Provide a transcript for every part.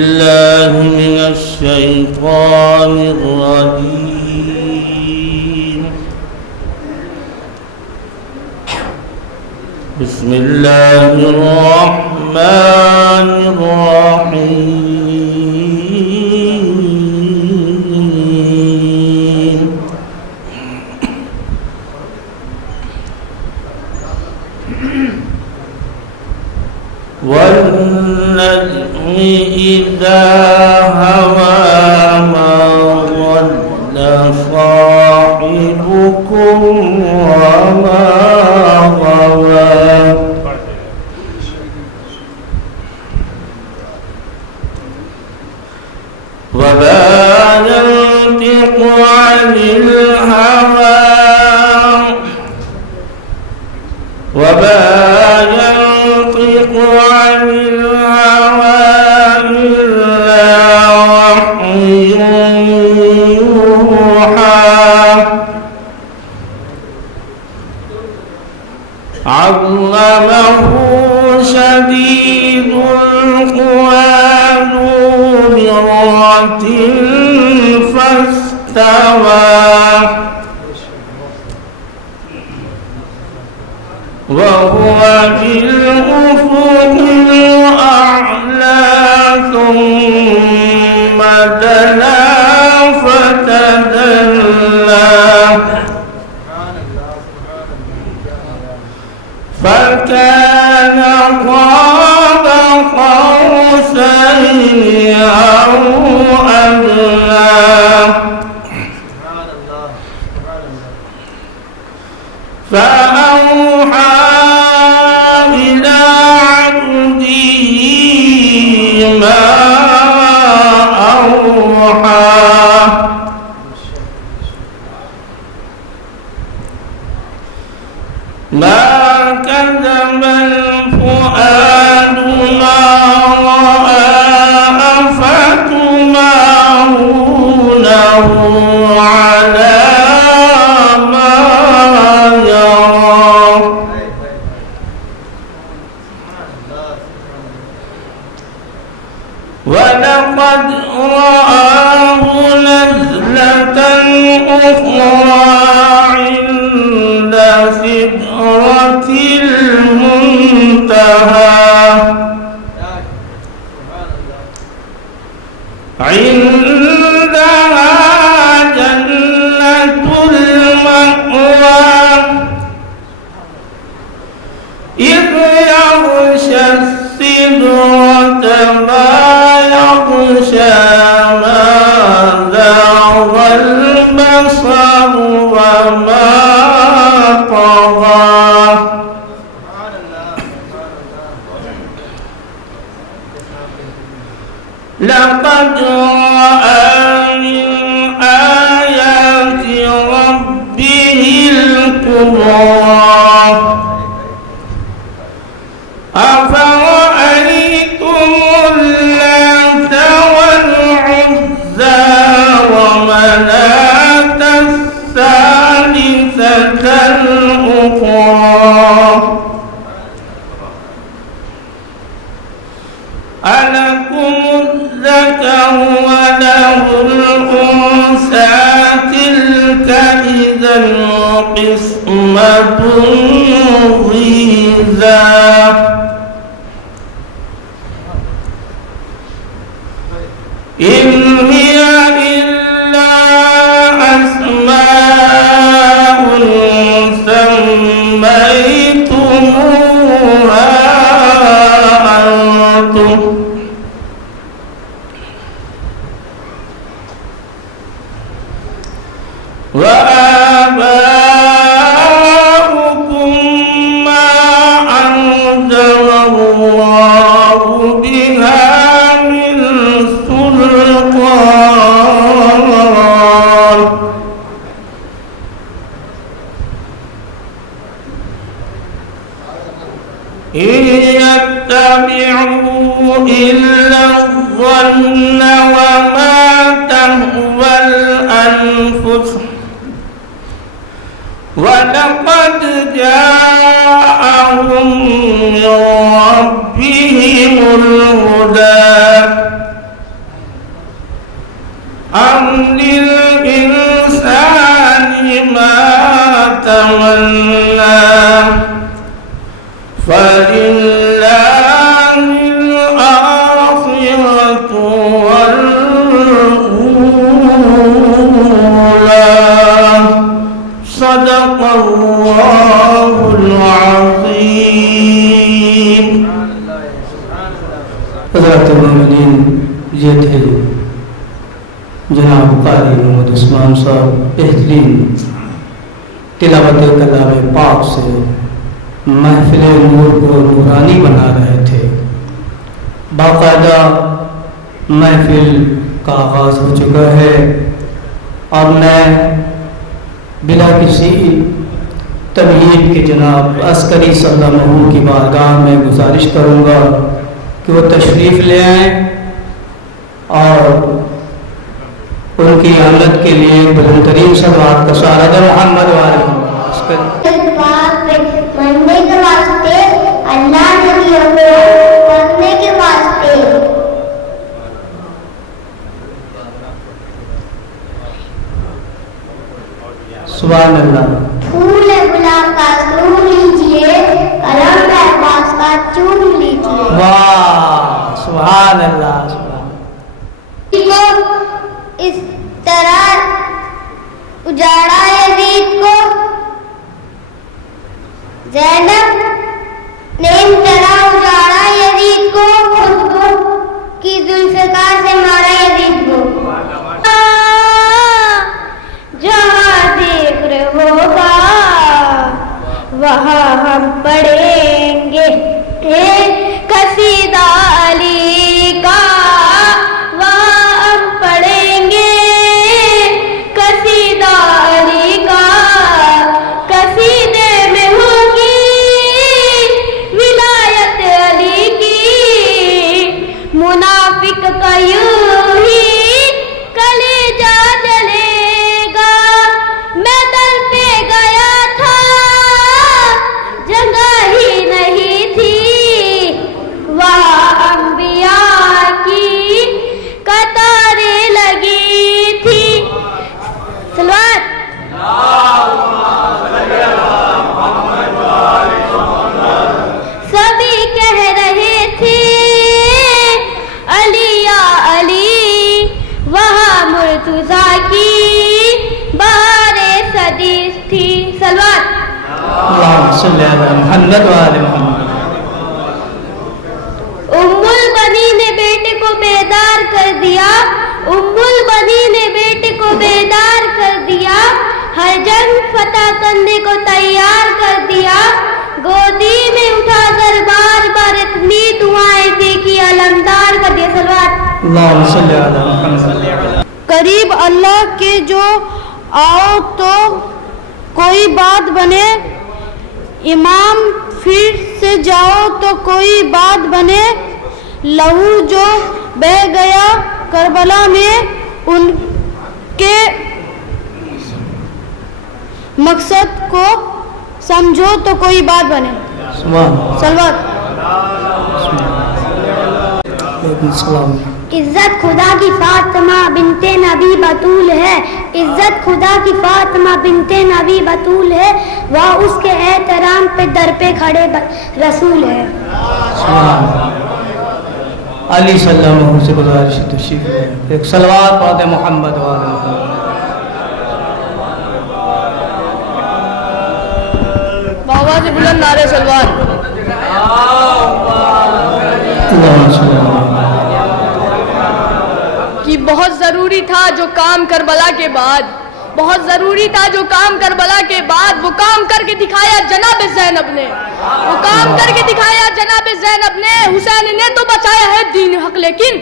بالله من الشيطان الرجيم. بسم الله الرحمن الرحيم. والنجم إذا هوى ما ضل صاحبكم وما غوى وما ينطق عن الهوى عن الهوى إلا وحي يوحى علمه شديد القوى ذو مرة فاستوى وهو بالأفق الأعلى ثم دنا فتدلى فكان قاب قوسين أو أدنى فأوحى إلى عبده ما أوحى ما كذب الفؤاد ما رأى أفتمارونه على ما يرى ولقد رآه نزلة أخرى عند سدرة المنتهى عندها جنة المأوى إذ يغشى السدرة ما يغشى ما زاغ البصر وما طغى لقد رأى من آيات ربه الكبرى أفرأيتم اللات والعزى ومناة الثالثة الأخرى ألكم الذكر وله الأنثى تلك إذا قسمة ضيزى إن هي إلا أسماء سميتموها أنتم وآباؤكم ما أنزل الله بها من سلطان إن يتبعوا إلا الظن وما تهوى الأنفس ولقد جاءهم من ربهم الهدى أم للإنسان ما تمنى فلله الآخرة والأولى صدق الله العظيم. حضرات المومنین، یہ تھے جناب قاری محمد عثمان صاحب بہترین تلاوت کلام پاک سے محفل نور کو نورانی بنا رہے تھے. باقاعدہ محفل کا آغاز ہو چکا ہے اور میں بلا کسی تمہید کے جناب عسکری صلی اللہ علیہ وسلم کی بارگاہ میں گزارش کروں گا کہ وہ تشریف لے آئیں اور ان کی آمد کے لیے بلند ترین صلوات کا سہارا دیں. محمد وآلہ محمد. مرنے کے واسطے اللہ نبی کو پڑھنے کے واسطے سبحان اللہ. پھول گلاب کا سون لیجئے، قلم عباس کا چوم لیجئے. واہ سبحان اللہ. اس طرح اجاڑا یزید کو، زینب نے اس طرح اجاڑا یزید کو، خود کی ذوالفقار سے مارا یزید کو. جہاں ذکر ہوگا وہاں ہم پڑھیں گے قصیدہ علی کا، وہاں ہم پڑھیں گے قصیدہ علی کا. قصیدے میں ہوگی ولایت علی کی، منافق کا یوں ہی کلیجہ جلے گا. میں دل پہ گیا تھا جگہ ہی نہیں تھی، وہاں انبیاء کی قطاریں لگی تھی. صلوات. سبھی کہہ رہے تھے علی یا علی، وہاں مرتضیٰ کی بہار صدی تھی. صلوات. اللہم صلی علی محمد وآلہ محمد. ام البنی نے بیٹے کو بیدار کر دیا، ام البنی نے بیٹے کو بیدار کر دیا، ہر جنگ فتح کرنے کو تیار کر دیا. گودی میں اٹھا کر بار بار اتنی دعائیں دی کہ علمدار کر دیا. صلوات. اللہم صلی علی محمد. قریب اللہ کے جو آؤ تو کوئی بات بنے، امام پھر سے جاؤ تو کوئی بات بنے. لہو جو بہہ گیا کربلا میں، ان کے مقصد کو سمجھو تو کوئی بات بنے. صلوات. السلام. عزت خدا کی فاطمہ بنت نبی بطول ہے، عزت خدا کی فاطمہ بنت نبی بطول ہے، وہ اس کے احترام پہ در پہ کھڑے رسول ہے. علی صلی اللہ علیہ وسلم سے گزارش تشریف لے ایک صلوات پڑھتے محمد وآلہ محمد. بابا سے بلند نعرے صلوات. اللہم صلی علی محمد. کہ بہت ضروری تھا جو کام کربلا کے بعد، بہت ضروری تھا جو کام کربلا کے بعد، وہ کام کر کے دکھایا جناب زینب نے، وہ کام کر کے دکھایا جناب زینب نے. حسین نے تو بچایا ہے دین حق، لیکن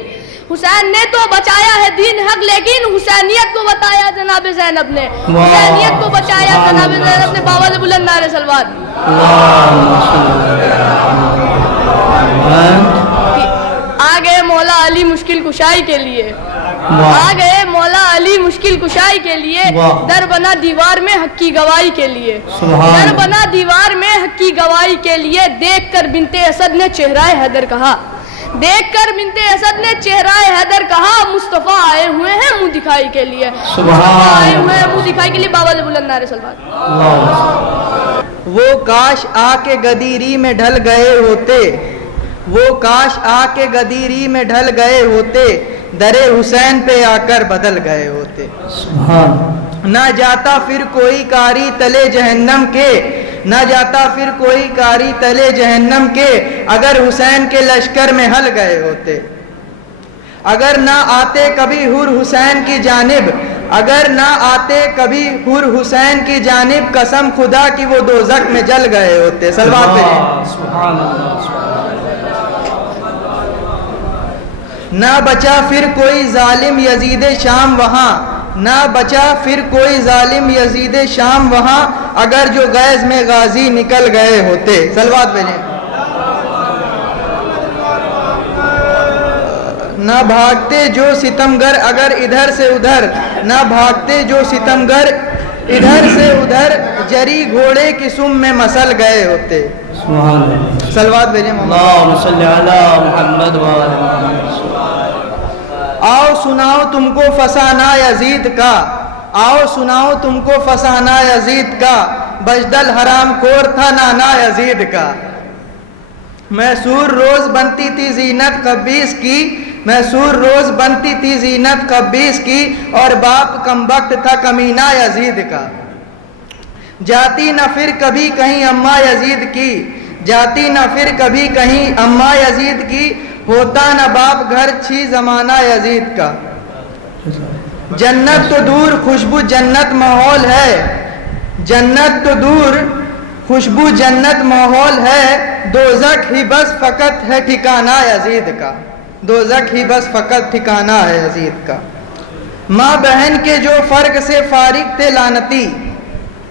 حسین نے تو بچایا ہے دین حق، لیکن حسینیت کو بتایا جناب زینب نے، حسینیت کو بچایا جناب زینب نے. بابا سے بلند نعرے صلوات. آ گئے مولا علی مشکل کشائی کے لیے، آ گئے مولا علی مشکل کشائی کے لیے. در بنا دیوار میں حق کی گواہی کے لیے، در بنا دیوار میں حق کی گواہی کے لیے. دیکھ کر بنت اسد نے چہرہ حیدر کہا، دیکھ کر بنت اسد نے چہرہ حیدر کہا، مصطفیٰ آئے ہوئے ہیں دکھائی کے لیے سبحان آئے ہوئے ہیں منہ دکھائی کے لیے بابا بلند نعرے سلوات. اللہ. وہ کاش آ کے گدیری میں ڈھل گئے ہوتے، وہ کاش آ کے گدیری میں ڈھل گئے ہوتے، در حسین پہ آ کر بدل گئے ہوتے. سبحان. نہ جاتا پھر کوئی کاری تلے جہنم کے، نہ جاتا پھر کوئی کاری تلے جہنم کے، اگر حسین کے لشکر میں ہل گئے ہوتے. اگر نہ آتے کبھی حور حسین کی جانب، اگر نہ آتے کبھی حور حسین کی جانب، قسم خدا کی وہ دوزخ میں جل گئے ہوتے. صلوات بھیجیں. سبحان اللہ. نہ بچا پھر کوئی ظالم یزید شام وہاں، نہ بچا پھر کوئی ظالم یزید شام وہاں، اگر جو غیظ میں غازی نکل گئے ہوتے. صلوات بھیجیں. نہ بھاگتے جو ستمگر اگر ادھر سے ادھر، نہ بھاگتے جو ستمگر ادھر سے ادھر، جری گھوڑے کی سم میں مسل گئے ہوتے. سبحان اللہ. صلوات بھیجیں. اللہم صلی علی محمد و آل محمد. آؤ سناؤ تم کو فسانہ یزید کا، آؤ سناؤ تم کو فسانہ یزید کا، بجدل حرام خور تھا نانا یزید کا. محصور روز بنتی تھی زینت قبیس کی، محصور روز بنتی تھی زینت قبیس کی، اور باپ کم وقت تھا کمینہ یزید کا. جاتی نہ پھر کبھی کہیں اماں یزید کی، جاتی نہ پھر کبھی کہیں اماں یزید کی، ہوتا نہ باپ گھر چھی زمانہ یزید کا. جنت تو دور خوشبو جنت ماحول ہے، جنت تو دور خوشبو جنت ماحول ہے، دوزخ ہی بس فقط ہے ٹھکانہ یزید کا، دوزخ ہی بس فقط ٹھکانہ ہے یزید کا. ماں بہن کے جو فرق سے فارغ تھے لعنتی،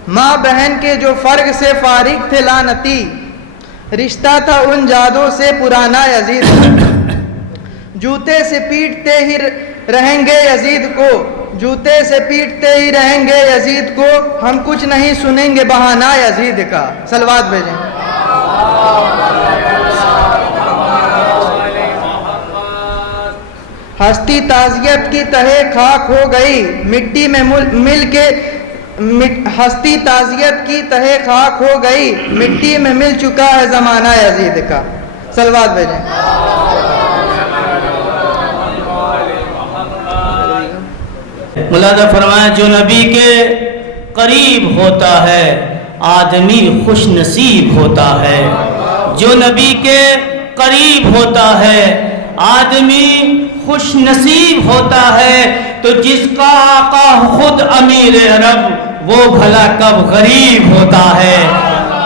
ماں بہن کے جو فرق سے فارغ تھے لعنتی، رشتہ تھا ان جادوں سے پرانا یزید کا. جوتے سے پیٹتے ہی رہیں گے یزید کو، جوتے سے پیٹتے ہی رہیں گے یزید کو، ہم کچھ نہیں سنیں گے بہانہ یزید کا. صلوات بھیجیں. ہستی تعزیت کی تہے خاک ہو گئی، مٹی میں مل کے ہستی تعزیت کی تہے خاک ہو گئی، مٹی میں مل چکا ہے زمانہ یزید کا. صلوات بھیجیں. ملاحظہ فرمایا جو نبی کے قریب ہوتا ہے آدمی خوش نصیب ہوتا ہے، جو نبی کے قریب ہوتا ہے آدمی خوش نصیب ہوتا ہے. تو جس کا آقا خود امیر عرب وہ بھلا کب غریب ہوتا ہے،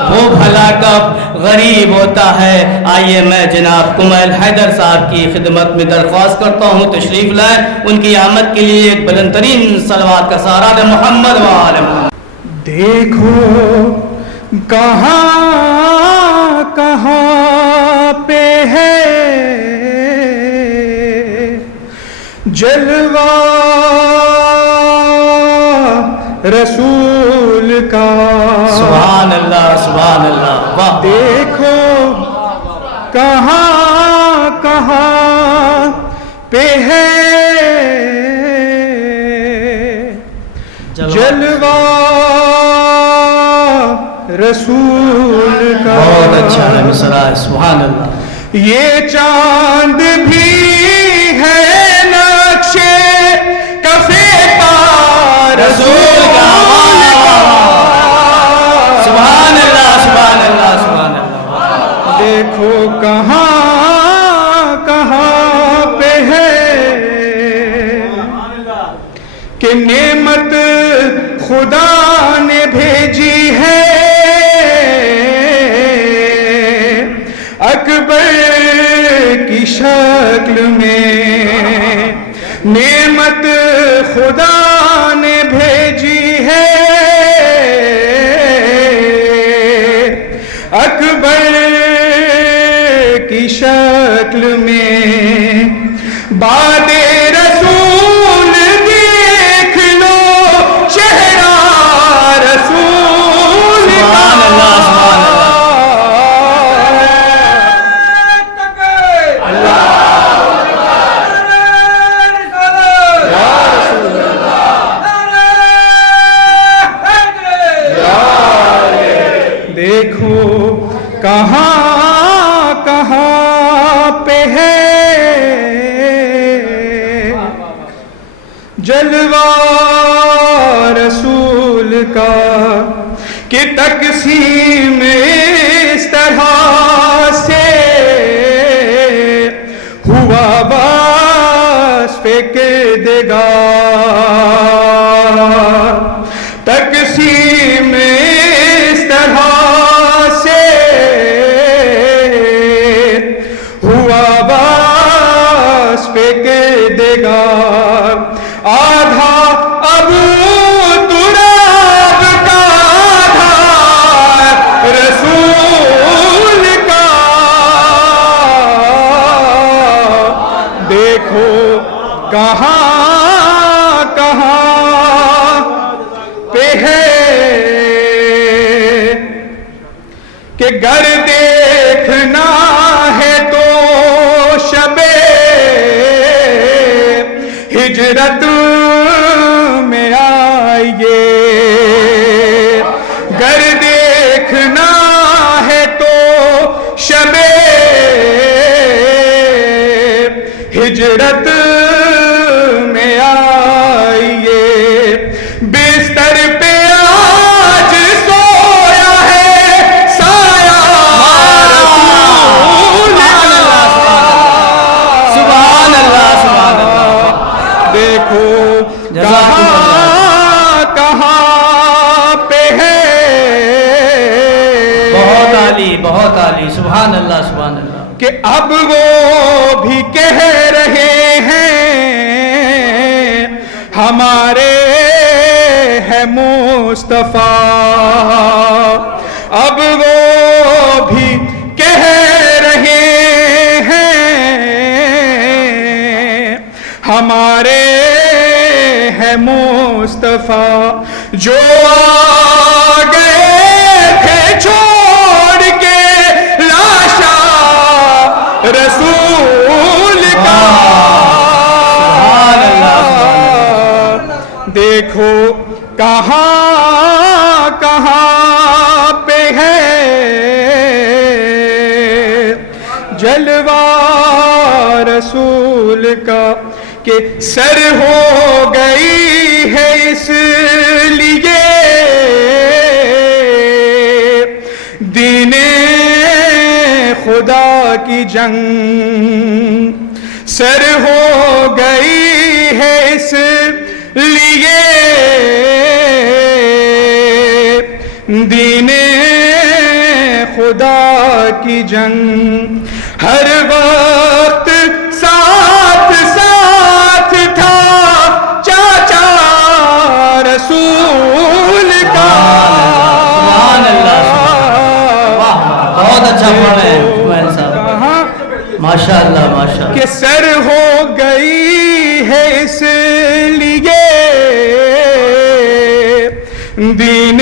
وہ بھلا کب غریب ہوتا ہے. آئیے میں جناب کمیل حیدر صاحب کی خدمت میں درخواست کرتا ہوں تشریف لائیں، ان کی آمد کے لیے ایک بلند ترین صلوات کا سہارا دے محمد و آل محمد. دیکھو کہاں کہاں پہ ہے جلوہ رسول کا. سبحان اللہ سبحان اللہ. واہ. دیکھو کہاں کہاں پہ ہے جلوہ رسول کا. بہت اچھا ہے مصرع. سبحان اللہ. یہ چاند بھی ہے نقشے کفے پا رسول کا. سبحان اللہ سبحان اللہ سبحان اللہ. دیکھو کہاں کہاں پہ ہے کہ نعمت خدا نے بھیجی ہے اکبر کی شکل میں، نعمت خدا نے بھیجی ہے اکبر کی شکل میں. باد رسول دیکھ لو چہرہ رسول کا. سبحان اللہ سبحان اللہ. کہاں کہاں پہ ہے جلوہ رسول کا کہ تقسیم اس طرح سے ہوا وصف کردگار، تقسیم اس طرح سے ہوا وصف کردگار، آدھا ابو تراب کا آدھا رسول کا، دیکھو کہاں کہاں پہ ہے کہ گر دیکھنا ہے تو شب ہجرت میں آئیے، گر دیکھنا ہے تو شب ہجرت میں آئیے، بستر پہ آج سویا ہے سایہ رسول کا، سبحان اللہ سبحان اللہ، دیکھو جزاکم کہاں کہاں پہ ہے، بہت عالی سبحان اللہ سبحان اللہ، کہ اب وہ بھی کہہ رہے ہیں ہمارے ہے مصطفیٰ، اب وہ بھی کہہ رہے ہیں ہمارے ہے مصطفیٰ، جو آ گئے تھے چھوڑ کے لاشا رسول کا، سبحان اللہ دیکھو کہاں کہاں پہ ہے جلوہ رسول کا، کہ سر ہو گئی ہے اس لیے دین خدا کی جنگ، سر ہو گئی ہے اس لیے دین خدا کی جنگ، ہر وقت ساتھ ساتھ تھا چاچا رسول کا، سبحان اللہ واہ، بہت اچھا پڑھ رہے ہیں سہیل صاحب، ماشاء اللہ ماشاء اللہ، کہ سر ہو گئی ہے اس لیے دین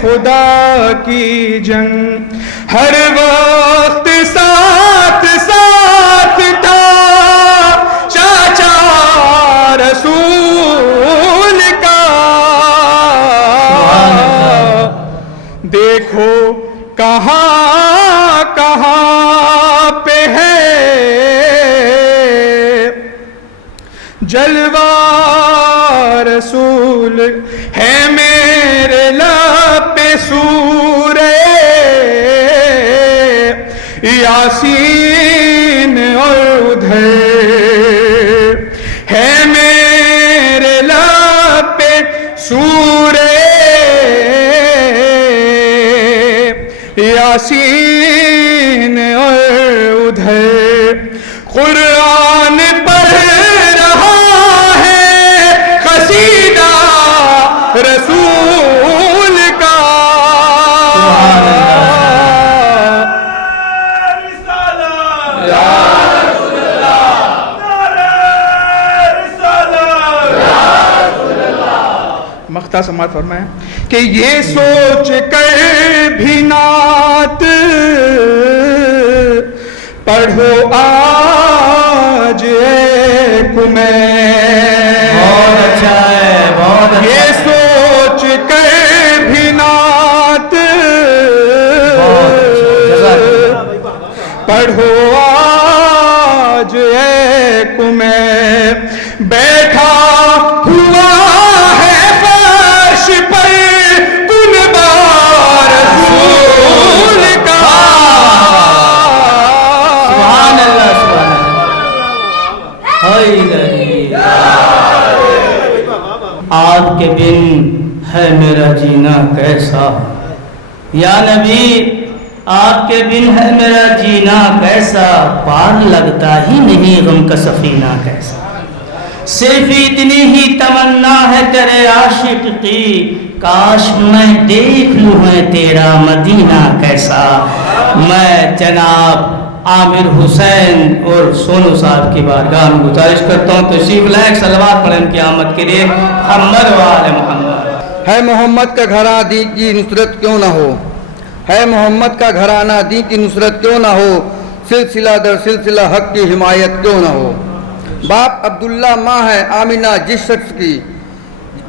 خدا کی جنگ، ہر وقت ساتھ ساتھ تھا چاچا رسول کا، دیکھو کہاں کہاں پہ ہے جلوہ رسول، ہے میرے لب پہ سورہ یاسین اور ادھر ہے میرے لب پہ سورہ یاسین اور ادھر قرآن پڑھ رہا ہے قصیدہ رسول کا، مختہ سماعت فرمائیں کہ یہ سوچ کر بھی نعت پڑھو آج ایک میں، بہت اچھا ہے بہت اچھا، یہ سوچ کر بھی نعت بہت بیٹھا ہوا ہے فرش پر کنبہ رسول کا. سبحان اللہ سبحان اللہ. حیدری آپ کے بن ہے میرا جینا کیسا. یا نبی آپ کے بن ہے میرا جینا کیسا. پار لگتا ہی نہیں غم کا سفینہ کیسا. صرف اتنی ہی تمنا ہے تیرے عاشق کی, کاش میں دیکھ لوں ہے تیرا مدینہ کیسا. میں جناب عامر حسین اور سونو صاحب کی بارگاہ میں گزارش کرتا ہوں تشریف لائیں, صلوات پڑھیں ان کی آمد کے لیے. محمد و آل محمد. ہے محمد کا گھرانہ دین کی نصرت کیوں نہ ہو, ہے محمد کا گھرانہ دین کی نصرت کیوں نہ ہو, سلسلہ در سلسلہ حق کی حمایت کیوں نہ ہو. باپ عبداللہ ماں ہے آمینہ جس شخص کی,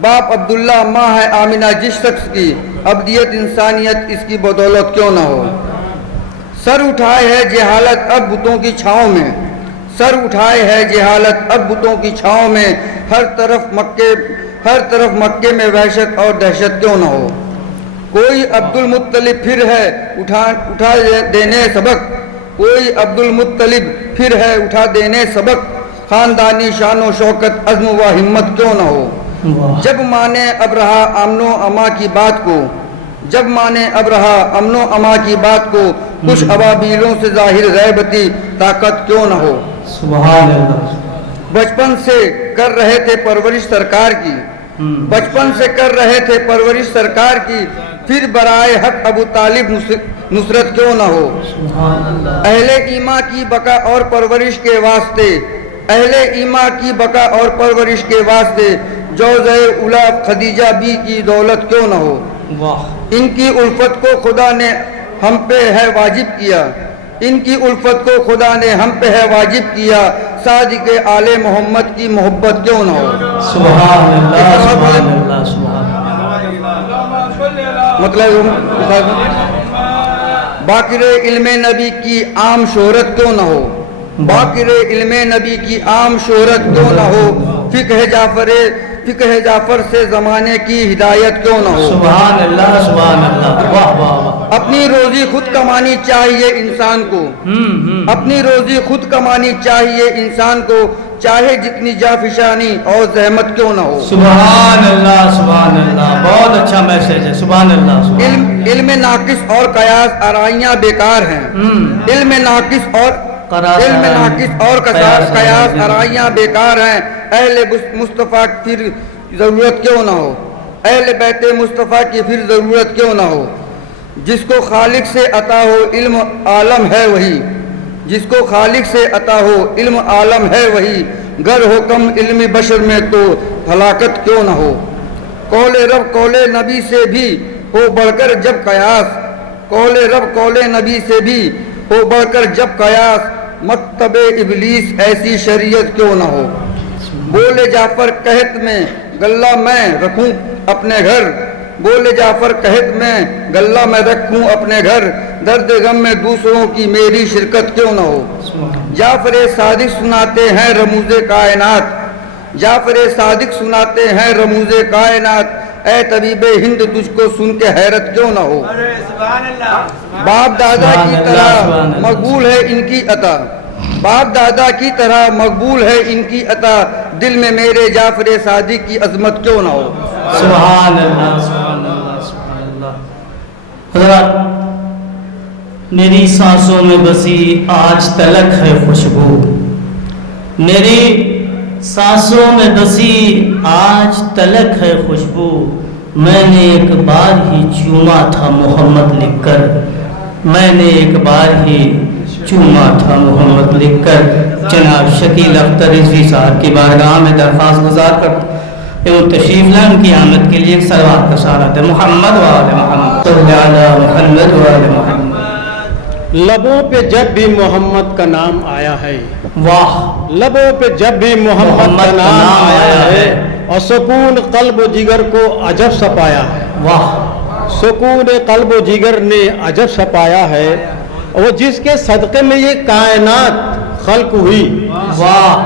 باپ عبداللہ ماں ہے آمینہ جس شخص کی, ابدیت انسانیت اس کی بدولت کیوں نہ ہو. سر اٹھائے ہے جہالت اب بتوں کی چھاؤں میں, سر اٹھائے ہے جہالت اب بتوں کی چھاؤں میں, ہر طرف مکے میں وحشت اور دہشت کیوں نہ ہو. کوئی عبد المطلب پھر ہے اٹھا دینے سبق, کوئی عبد المطلب پھر ہے اٹھا دینے سبق, خاندانی شان و شوکت عزم و ہمت کیوں نہ ہو. جب مانے اب رہا امن و اما کی بات کو, جب مانے اب رہا امن و اما کی بات کو, کچھ ابابیلوں سے ظاہر غیبتی طاقت کیوں نہ ہو. سبحان اللہ. بچپن سے کر رہے تھے پرورش سرکار کی, بچپن سے کر رہے تھے پرورش سرکار کی, پھر برائے حق ابو طالب نصرت کیوں نہ ہو. اہل ایمان کی بقا اور پرورش کے واسطے, اہل ایمان کی بقا اور پرورش کے واسطے جوزہ اولا خدیجہ بی کی دولت کیوں نہ ہو. ان کی الفت کو خدا نے ہم پہ ہے واجب کیا, ان کی الفت کو خدا نے ہم پہ ہے واجب کیا, صادق آل محمد کی محبت کیوں نہ ہو. سبحان اللہ سبحان اللہ سبحان مطلب باقر علم نبی کی عام شہرت کیوں نہ ہو, باقر علم نبی کی عام شہرت کیوں نہ ہو, فقہ جعفر سے زمانے کی ہدایت کیوں نہ ہو. سبحان اللہ سبحان اللہ. واہ واہ واہ. اپنی روزی خود کمانی چاہیے انسان کو, اپنی روزی خود کمانی چاہیے انسان کو, چاہے جتنی جافشانی اور زحمت کیوں نہ ہو. سبحان اللہ سبحان اللہ. بہت اچھا میسج ہے. سبحان اللہ. علم ناقص اور قیاس آرائیاں بیکار ہیں, علم ناقص اور قیاس آرائیاں بیکار ہیں. اہل مصطفیٰ کی پھر ضرورت کیوں نہ ہو, اہل بیت مصطفیٰ کی پھر ضرورت کیوں نہ ہو. جس کو خالق سے عطا ہو علم عالم ہے وہی, جس کو خالق سے عطا ہو علم عالم ہے وہی, گر ہو کم علم بشر میں تو ہلاکت کیوں نہ ہو. قول رب قول نبی سے بھی ہو بڑھ کر جب قیاس, قول رب قول نبی سے بھی ہو بڑھ کر جب قیاس, مکتب ابلیس ایسی شریعت کیوں نہ ہو. بولے جعفر قحط میں غلہ میں رکھوں اپنے گھر, بولے جعفر قحط میں غلہ میں رکھوں اپنے گھر, درد غم میں دوسروں کی میری شرکت کیوں نہ ہو. جعفر صادق سناتے ہیں رموز کائنات, جعفر صادق سناتے ہیں رموز کائنات, اے طبیب ہند تجھ کو سن کے حیرت کیوں نہ ہو. باپ دادا کی طرح مقبول ہے ان کی عطا, باپ دادا کی طرح مقبول ہے ان کی عطا, دل میں میرے جعفر صادق کی عظمت کیوں نہ ہو. سبحان اللہ سبحان اللہ سبحان اللہ. حضرات, میری سانسوں میں بسی آج تلک ہے خوشبو, میری سانسوں میں بسی آج تلک ہے خوشبو, میں نے ایک بار ہی چوما تھا محمد لکھ کر, میں نے ایک بار ہی چوما تھا محمد لکھ کر. جناب شکیل اختر رضوی صاحب کی بارگاہ میں درخواست گزار کرتا تشریف لائیں, ان کی آمد کے لیے ایک صلوات کا سہارا دے. محمد و آل محمد صلی علی محمد و آل محمد. لبوں پہ جب بھی محمد کا نام آیا ہے, واہ, لبوں پہ جب بھی محمد کا نام آیا ہے, اور سکون قلب و جگر کو عجب سپایا ہے. واہ, سکون قلب و جگر نے عجب سپایا ہے, وہ جس کے صدقے میں یہ کائنات خلق ہوئی. واہ,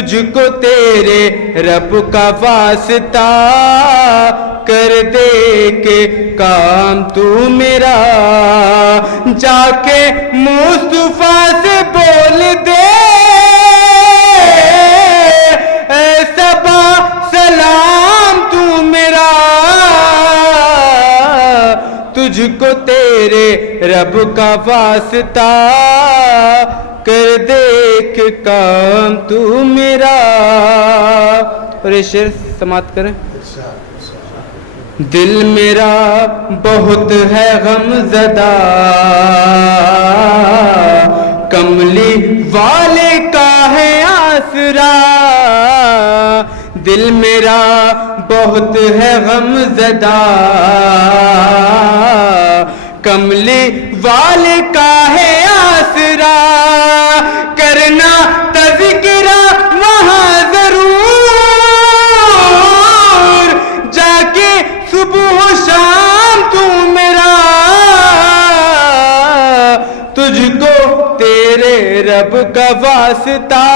تجھ کو تیرے رب کا واسطہ کر دے کہ کام تو میرا جا کے مصطفیٰ سے بول دے اے صبا سلام تو میرا تجھ کو تیرے رب کا واسطہ کر دے کہ کام تو میرا. اور یہ شعر سماعت کریں. دل میرا بہت ہے غم زدہ کملی والے کا ہے آسرا. دل میرا بہت ہے غم زدہ کملی والے کا ہے آسرا. کرنا تذکرہ وہاں ضرور جا کے صبح و شام تو میرا تجھ کو تیرے رب کا واسطہ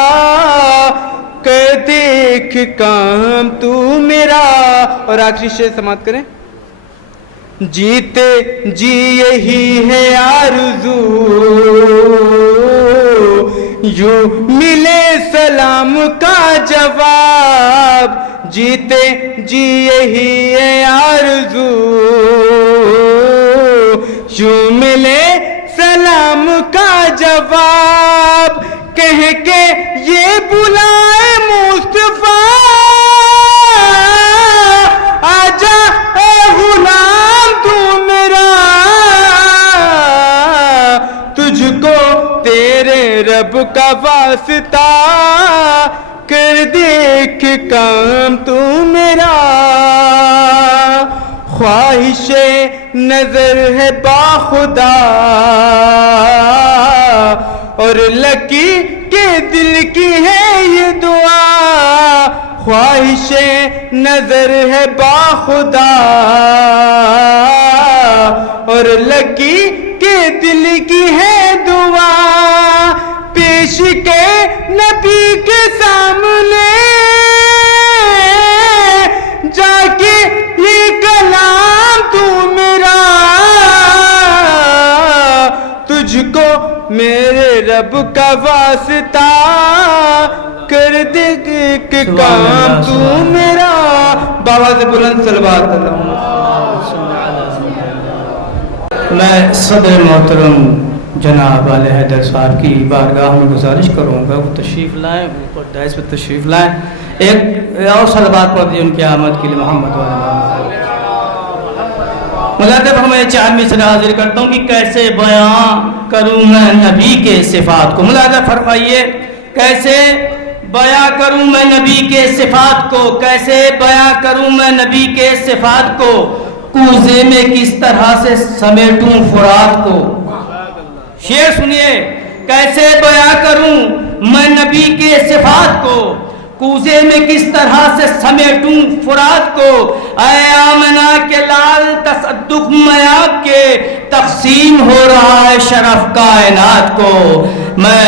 کر دیکھ کام تو میرا. اور آخری شعر سماعت کریں. جیتے جی یہی ہے آرزو یوں ملے سلام کا جواب. جیتے جی یہی ہے آرزو یوں ملے سلام کا جواب. کہہ کے یہ بلائے مصطفیٰ آجا اے غلام تو میرا تجھ کو تیرے رب کا واسطہ کر دیکھ کام تو میرا. خواہش نظر ہے باخدا اور لکی کے دل کی ہے یہ دعا. خواہش نظر ہے باخدا اور لکی کے دل کی ہے دعا. پیش کے نبی کے سامنے جا کے یہ کلام تو میرا تجھ کو میرے رب کا واسطہ کر دے کہ کام تو میرا. بابا سے بلند صلوات اللہ. میں صدر محترم جناب علی حیدر صاحب کی بارگاہ میں گزارش کروں گا وہ تشریف لائیں اوپر ڈائس پہ تشریف لائیں. ایک اور صلوات پڑھ دی ان کی آمد کے لیے محمد والا. ملاحظہ فرمائے 4 مصرع حاضر کرتا ہوں کہ کیسے بیان کروں میں نبی کے صفات کو. ملاحظہ فرمائیے کیسے بیان کروں میں نبی کے صفات کو. کیسے بیان کروں میں نبی کے صفات کو. کوزے میں کس طرح سے سمیٹوں فرات کو. شعر سنیے. کیسے بیان کروں میں نبی کے صفات کو. کوزے میں کس طرح سے سمیٹوں فرات کو. اے آمنہ کے لال تصدق میں آپ کے تقسیم ہو رہا ہے شرف کائنات کو. میں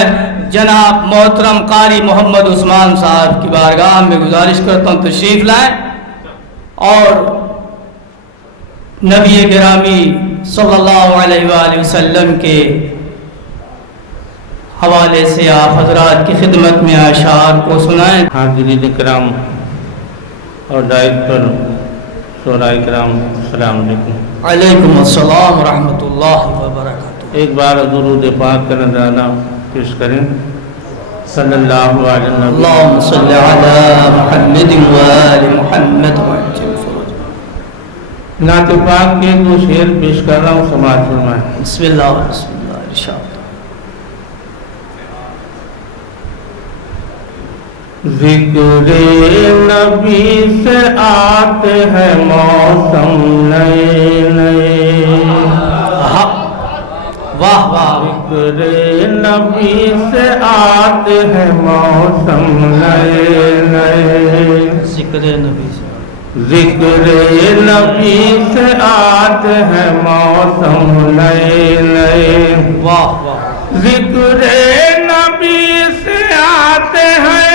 جناب محترم قاری محمد عثمان صاحب کی بارگاہ میں گزارش کرتا ہوں تشریف لائیں اور نبی گرامی صلی اللہ علیہ وآلہ وسلم کے حوالے سے آپ حضرات کی خدمت میں اشعار کو سنائیں. حاضرین کرام اور ڈائٹ پر شعراء کرام السلام علیکم. علیکم السلام ورحمۃ اللہ وبرکاتہ. ایک بار درود پاک کا نذرانہ پیش کریں. صلی اللہ علیہ وسلم. اللہم صلی علی محمد وآل محمد. نعت پاک کے 2 شعر پیش کر رہا ہوں سماعت فرمائیں. بسم اللہ بسم اللہ ارشاد. ذکر نبی سے آتے ہیں موسم نئے نئے. واہ واہ. ذکر نبی سے آتے ہیں موسم نئے نئے. ذکر نبی سے ذکر نبی سے آتے ہیں موسم نئے نئے. واہ واہ. ذکر نبی سے آتے ہیں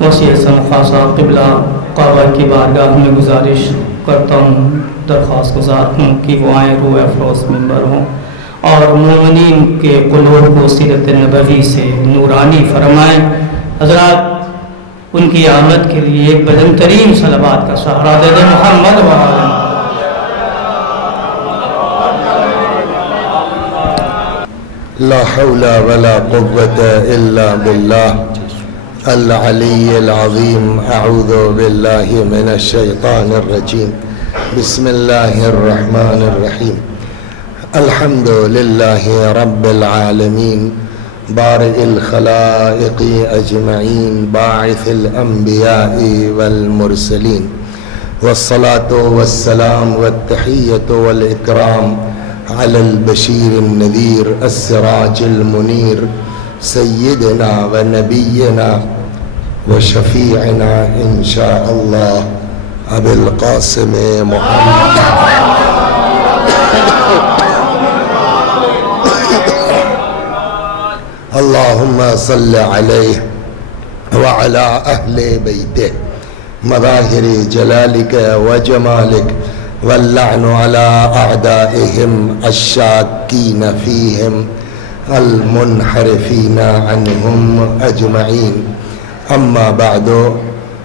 وسیع خاصہ قبلہ کعبہ کی بارگاہ میں گزارش کرتا ہوں، درخواست گزار ہوں کہ وہ آئیں، روح افروز منبر ہوں اور مومنین کے قلوب کو سیرت نبوی سے نورانی فرمائیں۔ حضرات ان کی آمد کے لیے ایک بلند ترین صلوات کا سہارا دے دیں۔ محمد و آل لا حول ولا قوة إلا بالله العلي العظيم. أعوذ بالله من الشيطان الرجيم. بسم الله الرحمن الرحيم. الحمد لله رب العالمين بارئ الخلائق أجمعين باعث الأنبياء والمرسلين، والصلاة والسلام والتحية والإكرام على البشير النذير السراج المنير سيدنا ونبينا وشفيعنا إن شاء الله أبي القاسم محمد اللهم صل عليه وعلى أهل بيته مظاهر جلالك وجمالك، واللعن على أعدائهم الشاكين فيهم المنحرفين عنهم أجمعين. أما بعد،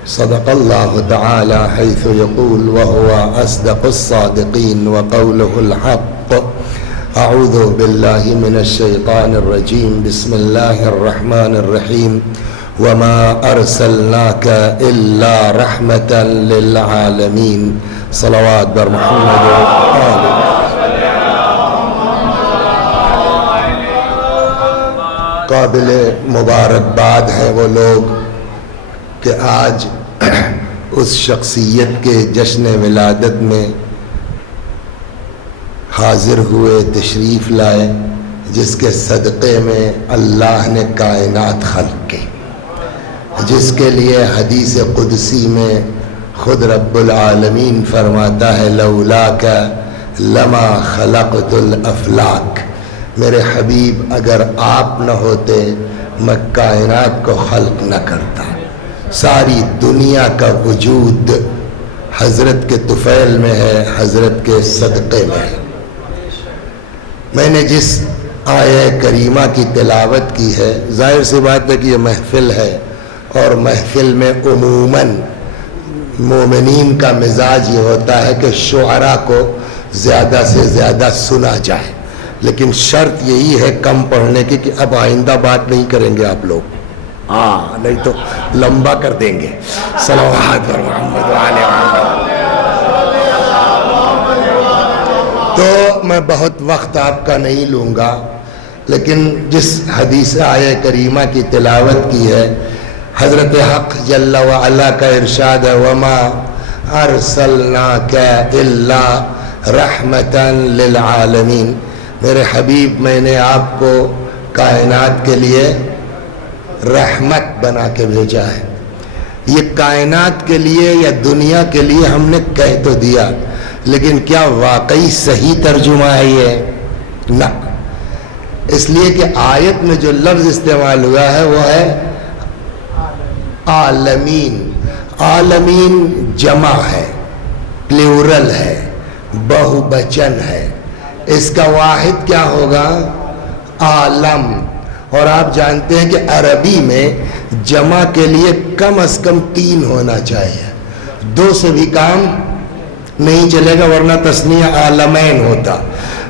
صدق الله تعالى حيث يقول وهو أصدق الصادقين وقوله الحق. أعوذ بالله من الشيطان الرجيم. بسم الله الرحمن الرحيم. وما أرسلناك إلا رحمة للعالمين. صلوات بر محمد وآله. قابل مبارکباد ہیں وہ لوگ کہ آج اس شخصیت کے جشن ولادت میں حاضر ہوئے، تشریف لائے، جس کے صدقے میں اللہ نے کائنات خلق کی، جس کے لیے حدیث قدسی میں خود رب العالمین فرماتا ہے لولاک لما خلقت الافلاک. میرے حبیب اگر آپ نہ ہوتے میں کائنات کو خلق نہ کرتا. ساری دنیا کا وجود حضرت کے طفیل میں ہے، حضرت کے صدقے میں ہے. میں نے جس آیہ کریمہ کی تلاوت کی ہے، ظاہر سی بات ہے کہ یہ محفل ہے، اور محفل میں عموماً مومنین کا مزاج یہ ہوتا ہے کہ شعراء کو زیادہ سے زیادہ سنا جائے، لیکن شرط یہی ہے کم پڑھنے کی کہ اب آئندہ بات نہیں کریں گے آپ لوگ، نہیں تو لمبا کر دیں گے. صلوات پر محمد وآل محمد. تو میں بہت وقت آپ کا نہیں لوں گا، لیکن جس حدیث آیہ کریمہ کی تلاوت کی ہے، حضرت حق جل وعلا کا ارشاد ہے وما ارسلناک الا رحمتا للعالمین. میرے حبیب میں نے آپ کو کائنات کے لیے رحمت بنا کے بھیجا ہے. یہ کائنات کے لیے یا دنیا کے لیے ہم نے کہہ تو دیا، لیکن کیا واقعی صحیح ترجمہ ہے یہ؟ نہ. اس لیے کہ آیت میں جو لفظ استعمال ہوا ہے وہ ہے عالمین. عالمین جمع ہے، پلیورل ہے، بہو بچن ہے. اس کا واحد کیا ہوگا؟ عالم. اور آپ جانتے ہیں کہ عربی میں جمع کے لیے کم از کم 3 ہونا چاہیے، 2 سے بھی کام نہیں چلے گا، ورنہ تسنیہ عالمین ہوتا.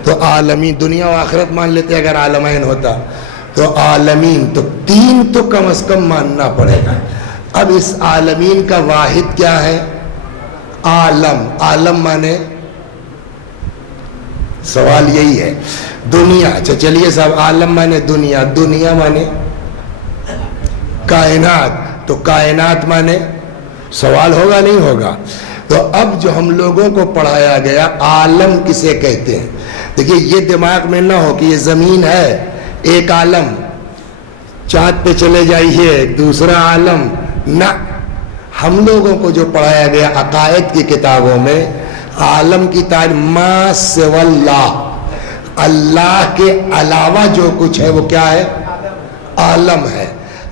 تو عالمین دنیا و آخرت مان لیتے اگر عالمین ہوتا، تو عالمین تو 3 تو کم از کم ماننا پڑے گا. اب اس عالمین کا واحد کیا ہے؟ عالم. عالم مانے سوال یہی ہے دنیا. اچھا چلیے صاحب، عالم مانے دنیا، دنیا مانے کائنات، تو کائنات مانے سوال ہوگا نہیں ہوگا؟ تو اب جو ہم لوگوں کو پڑھایا گیا عالم کسے کہتے ہیں؟ دیکھیے یہ دماغ میں نہ ہو کہ یہ زمین ہے ایک عالم، چاند پہ چلے جائیے دوسرا عالم. نہ، ہم لوگوں کو جو پڑھایا گیا عقائد کی کتابوں میں عالم کی تعریف ما سوى اللہ، اللہ کے علاوہ جو کچھ ہے وہ کیا ہے؟ عالم ہے.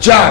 4,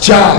4।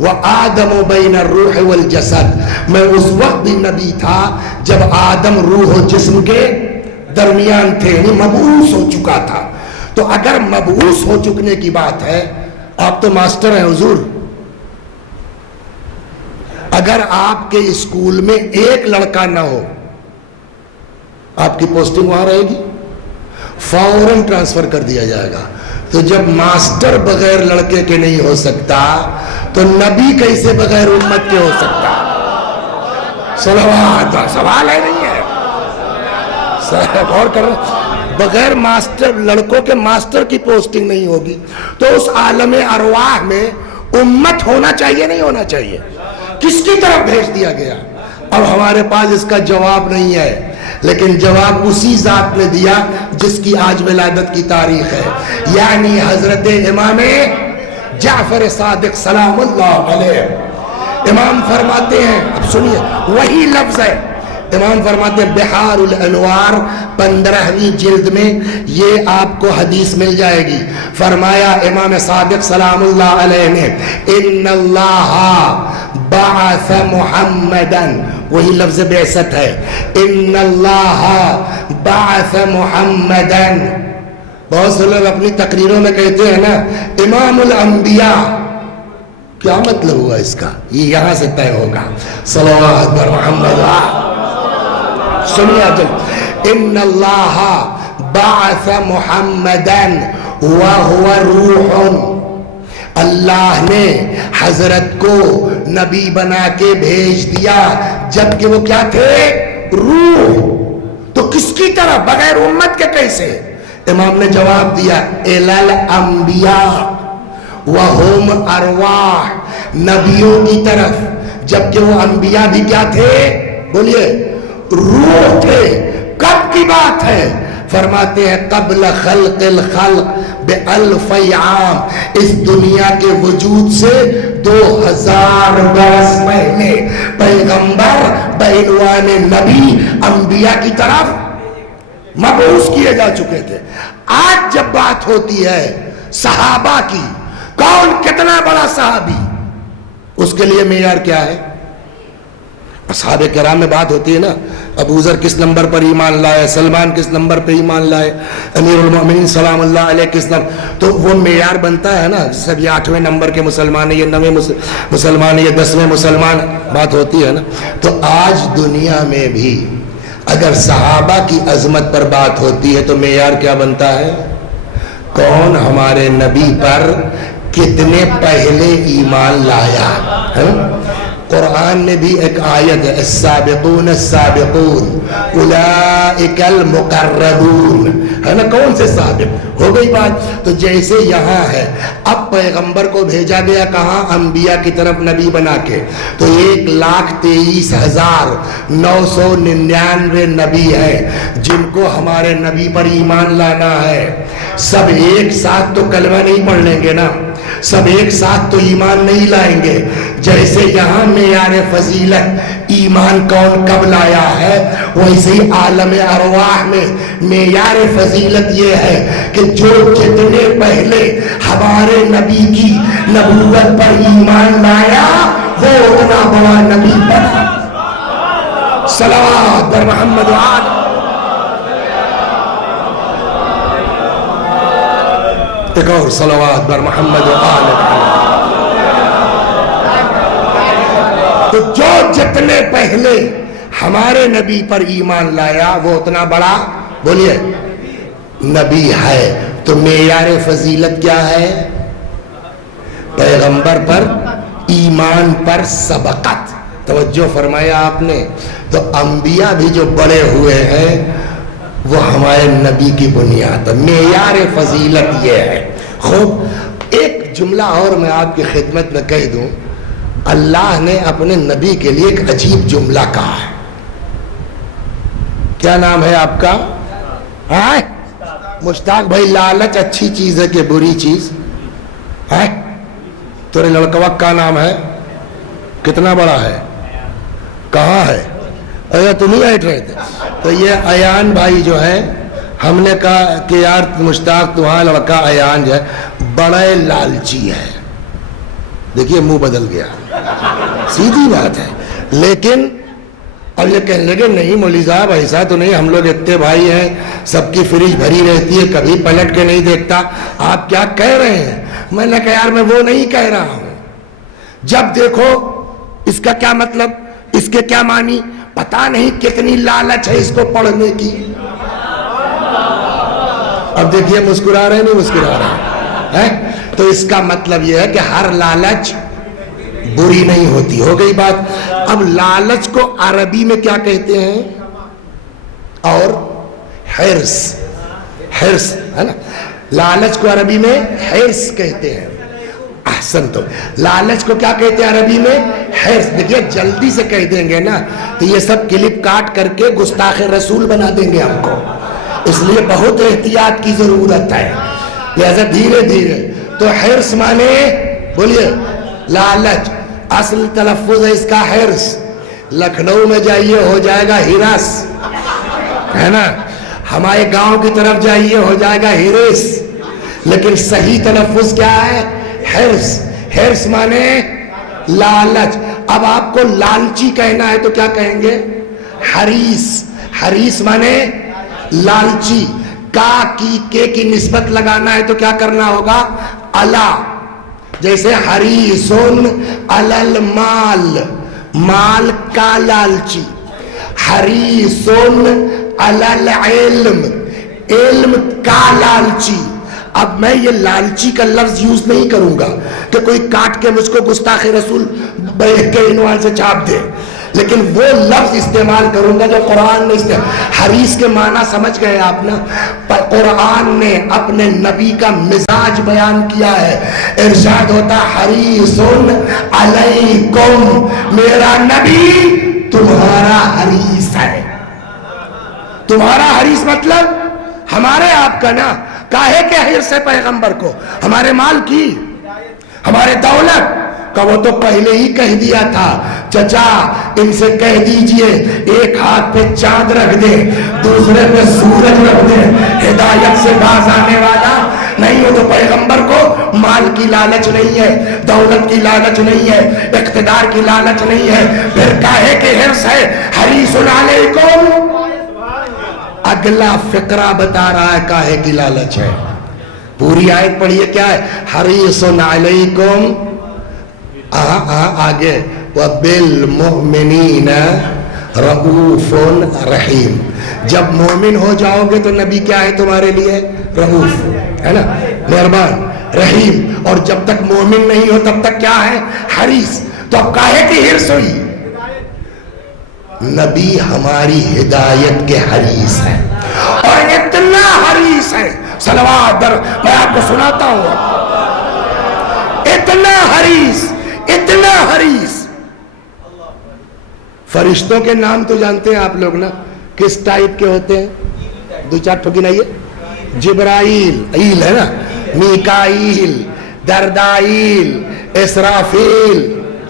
وآدم بین الروح والجسد، میں اس وقت بھی نبی تھا جب آدم روح و جسم کے درمیان تھے، یعنی مبعوث ہو چکا تھا۔ تو اگر مبعوث ہو چکنے کی بات ہے، آپ تو ماسٹر ہیں حضور، اگر آپ کے اسکول میں ایک لڑکا نہ ہو، آپ کی پوسٹنگ وہاں رہے گی، فوراً ٹرانسفر کر دیا جائے گا۔ تو جب ماسٹر بغیر لڑکے کے نہیں ہو سکتا تو نبی کیسے بغیر امت کے ہو سکتا؟ صلوات، سوال ہے نہیں ہے، غور کر رہے، بغیر ماسٹر، لڑکوں کے ماسٹر کی پوسٹنگ نہیں ہوگی تو اس عالم ارواح میں امت ہونا چاہیے نہیں ہونا چاہیے؟ کس کی طرف بھیج دیا گیا؟ اب ہمارے پاس اس کا جواب نہیں ہے، لیکن جواب اسی ذات نے دیا جس کی آج ولادت کی تاریخ ہے، یعنی حضرت امام جعفر صادق سلام اللہ علیہ۔ امام فرماتے ہیں، اب سنیے وہی لفظ ہے، امام فرماتے ہیں بحار الانوار 15ویں جلد میں یہ آپ کو حدیث مل جائے گی۔ فرمایا امام صادق سلام اللہ علیہ نے، ان اللہ بعث محمدن، وہی لفظ بعثت ہے، ان اللہ بعث محمدن۔ بہت سے لوگ اپنی تقریروں میں کہتے ہیں نا امام الانبیاء، کیا مطلب ہوا اس کا؟ یہ یہاں سے طے ہوگا۔ صلوات بر محمد، سنیے جل، ان اللہ بعث محمدن وہو روح، اللہ نے حضرت کو نبی بنا کے بھیج دیا جبکہ وہ کیا تھے؟ روح۔ تو کس کی طرف؟ بغیر امت کے کیسے؟ امام نے جواب دیا الال انبیاء وہم ارواح، نبیوں کی طرف، جبکہ وہ انبیاء بھی کیا تھے؟ بولیے، روح تھے۔ کب کی بات ہے؟ فرماتے ہیں قبل خلق الخلق بألف عام، اس دنیا کے وجود سے 2000 برس پہلے پیغمبر بعنوان نبی انبیاء کی طرف مبعوث کیے جا چکے تھے۔ آج جب بات ہوتی ہے صحابہ کی، کون کتنا بڑا صحابی، اس کے لیے معیار کیا ہے؟ اصحاب کرام میں بات ہوتی ہے نا، ابو ذر کس نمبر پر ایمان لائے، سلمان کس نمبر پر ایمان لائے، امیر المومنین سلام اللہ علیہ کس نمبر، تو وہ معیار بنتا ہے نا، سب یہ 8ویں نمبر کے مسلمان ہیں، یہ 9ویں مسلمان ہیں، یہ 10ویں مسلمان، بات ہوتی ہے نا۔ تو آج دنیا میں بھی اگر صحابہ کی عظمت پر بات ہوتی ہے تو معیار کیا بنتا ہے؟ کون ہمارے نبی پر کتنے پہلے ایمان لایا ہے؟ قرآن میں بھی ایک آیت ہے، السابقون السابقون اولئک المقربون، ہے نا؟ کون سے سابق؟ ہو گئی بات۔ تو جیسے یہاں ہے، اب پیغمبر کو بھیجا گیا کہاں؟ انبیاء کی طرف نبی بنا کے، تو 1,23,999 نبی ہیں جن کو ہمارے نبی پر ایمان لانا ہے۔ سب ایک ساتھ تو کلمہ نہیں پڑھ لیں گے نا، سب ایک ساتھ تو ایمان نہیں لائیں گے۔ جیسے یہاں معیار فضیلت ایمان کون کب لایا ہے، ویسے ہی عالم ارواح میں معیار فضیلت یہ ہے کہ جو جتنے پہلے ہمارے نبی کی نبوت پر ایمان لایا وہ اتنا بڑا نبی بنا۔ صلوات بر محمد وآل۔ ایک اور صلوات بر محمد وآل۔ تو جو جتنے پہلے ہمارے نبی پر ایمان لایا وہ اتنا بڑا، بولیے، نبی ہے۔ تو معیار فضیلت کیا ہے؟ پیغمبر پر ایمان پر سبقت۔ توجہ فرمایا آپ نے؟ تو انبیاء بھی جو بڑے ہوئے ہیں وہ ہمارے نبی کی بنیاد ہے۔ معیار فضیلت یہ ہے۔ خوب، ایک جملہ اور میں آپ کی خدمت میں کہہ دوں، اللہ نے اپنے نبی کے لیے ایک عجیب جملہ کہا ہے۔ کیا نام ہے آپ کا؟ مشتاق بھائی، لالچ اچھی چیز ہے کہ بری چیز ہے؟ تیرے لڑکا کا نام ہے؟ کتنا بڑا ہے؟ کہاں ہے؟ اچھا تم ہی بیٹھ رہے تھے۔ تو یہ ایان بھائی جو ہے، ہم نے کہا کہ یار مشتاق تمہارا لڑکا ایان جو ہے بڑے لالچی ہے، دیکھیے منہ بدل گیا, سیدھی بات ہے. لیکن اب یہ کہنے لگے نہیں مولوی صاحب ایسا تو نہیں, ہم لوگ اتنے بھائی ہیں, سب کی فریج بھری رہتی ہے, کبھی پلٹ کے نہیں دیکھتا, آپ کیا کہہ رہے ہیں؟ میں نے کہا یار میں وہ نہیں کہہ رہا ہوں, جب دیکھو اس کا کیا مطلب, اس کے کیا معنی, پتا نہیں کتنی لالچ ہے اس کو پڑھنے کی. اب دیکھیے مسکرا رہے نہیں مسکرا رہے ہیں, تو اس کا مطلب یہ ہے کہ ہر لالچ بری نہیں ہوتی. ہو گئی بات. اب لالچ کو عربی میں کیا کہتے ہیں؟ اور حرص, حرص ہے نا, لالچ کو عربی میں حرص کہتے ہیں. احسن, تو لالچ کو کیا کہتے ہیں عربی میں؟ حرص. دیکھیے جلدی سے کہہ دیں گے نا تو یہ سب کلپ کاٹ کر کے گستاخ رسول بنا دیں گے ہم کو, اس لیے بہت احتیاط کی ضرورت ہے, لہذا دھیرے دھیرے. تو حرص مانے بولیے لالچ, اصل تلفظ ہے اس کا حرص. لکھنؤ میں جائیے ہو جائے گا ہرس, ہے نا, ہمارے گاؤں کی طرف جائیے ہو جائے گا ہرس, لیکن صحیح تلفظ کیا ہے؟ حرص. حرص مانے لالچ. اب آپ کو لالچی کہنا ہے تو کیا کہیں گے؟ حریص. حریص مانے لالچی. کا کی کے کی نسبت لگانا ہے تو کیا کرنا ہوگا؟ الا. جیسے حریصن علی المال, مال کا لالچی. حریصن علی العلم, علم کا لالچی. اب میں یہ لالچی کا لفظ یوز نہیں کروں گا کہ کوئی کاٹ کے مجھ کو گستاخ رسول کے عنوان سے چھاپ دے, لیکن وہ لفظ استعمال کروں گا جو قرآن نے استعمال. حریص کے معنی سمجھ گئے آپ نا؟ قرآن نے اپنے نبی کا مزاج بیان کیا ہے. ارشاد ہوتا حریصن علیکم, میرا نبی تمہارا حریص ہے. تمہارا حریص مطلب ہمارے آپ کا نا. کاہے کے حرص ہے پیغمبر کو؟ ہمارے مال کی, ہمارے دولت کا. وہ تو پہلے ہی کہہ دیا تھا, چچا ان سے کہہ دیجئے ایک ہاتھ پہ چاند رکھ دے دوسرے پہ سورج رکھ دے, ہدایت سے باز آنے والا نہیں ہو. تو پیغمبر کو مال کی لالچ نہیں ہے, دولت کی لالچ نہیں ہے, اقتدار کی لالچ نہیں ہے, پھر کاہے کے حرص ہے؟ حریص علیکم. اگلا فقرہ بتا رہا ہے کاہے کی لالچ ہے. پوری آیت پڑھیے کیا ہے؟ حریص علیکم, آگے وبالمؤمنین رؤوف رحیم. جب مومن ہو جاؤ گے تو نبی کیا ہے تمہارے لیے؟ رؤوف, ہے نا, مہربان, رحیم. اور جب تک مومن نہیں ہو تب تک کیا ہے؟ حریص. تو اب کاہے کی حرص ہوئی؟ نبی ہماری ہدایت کے حریص ہے, اور اتنا حریص ہے, صلوات در میں آپ کو سناتا ہوں, اتنا حریص, اتنا حریص. فرشتوں کے نام تو جانتے ہیں آپ لوگ نا, کس ٹائپ کے ہوتے ہیں؟ دو چار ٹھو گنائیے. جبرائیل, ایل ہے نا, میکائیل, دردائیل, اسرافیل,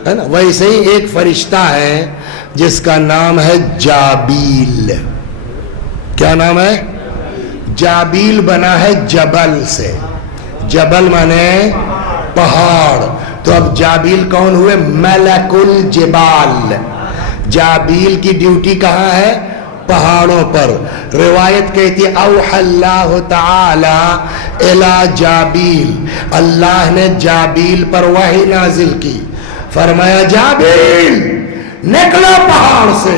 ہے نا. ویسے ہی ایک فرشتہ ہے جس کا نام ہے جابیل. کیا نام ہے؟ جابیل بنا ہے جبل سے. جبل مانے پہاڑ. تو اب جابیل کون ہوئے؟ ملک الجبال. جابیل کی ڈیوٹی کہاں ہے؟ پہاڑوں پر. روایت کہتی ہے اوحى اللہ تعالی الی جابیل, اللہ نے جابیل پر وحی نازل کی, فرمایا جابیل نکلو پہاڑ سے,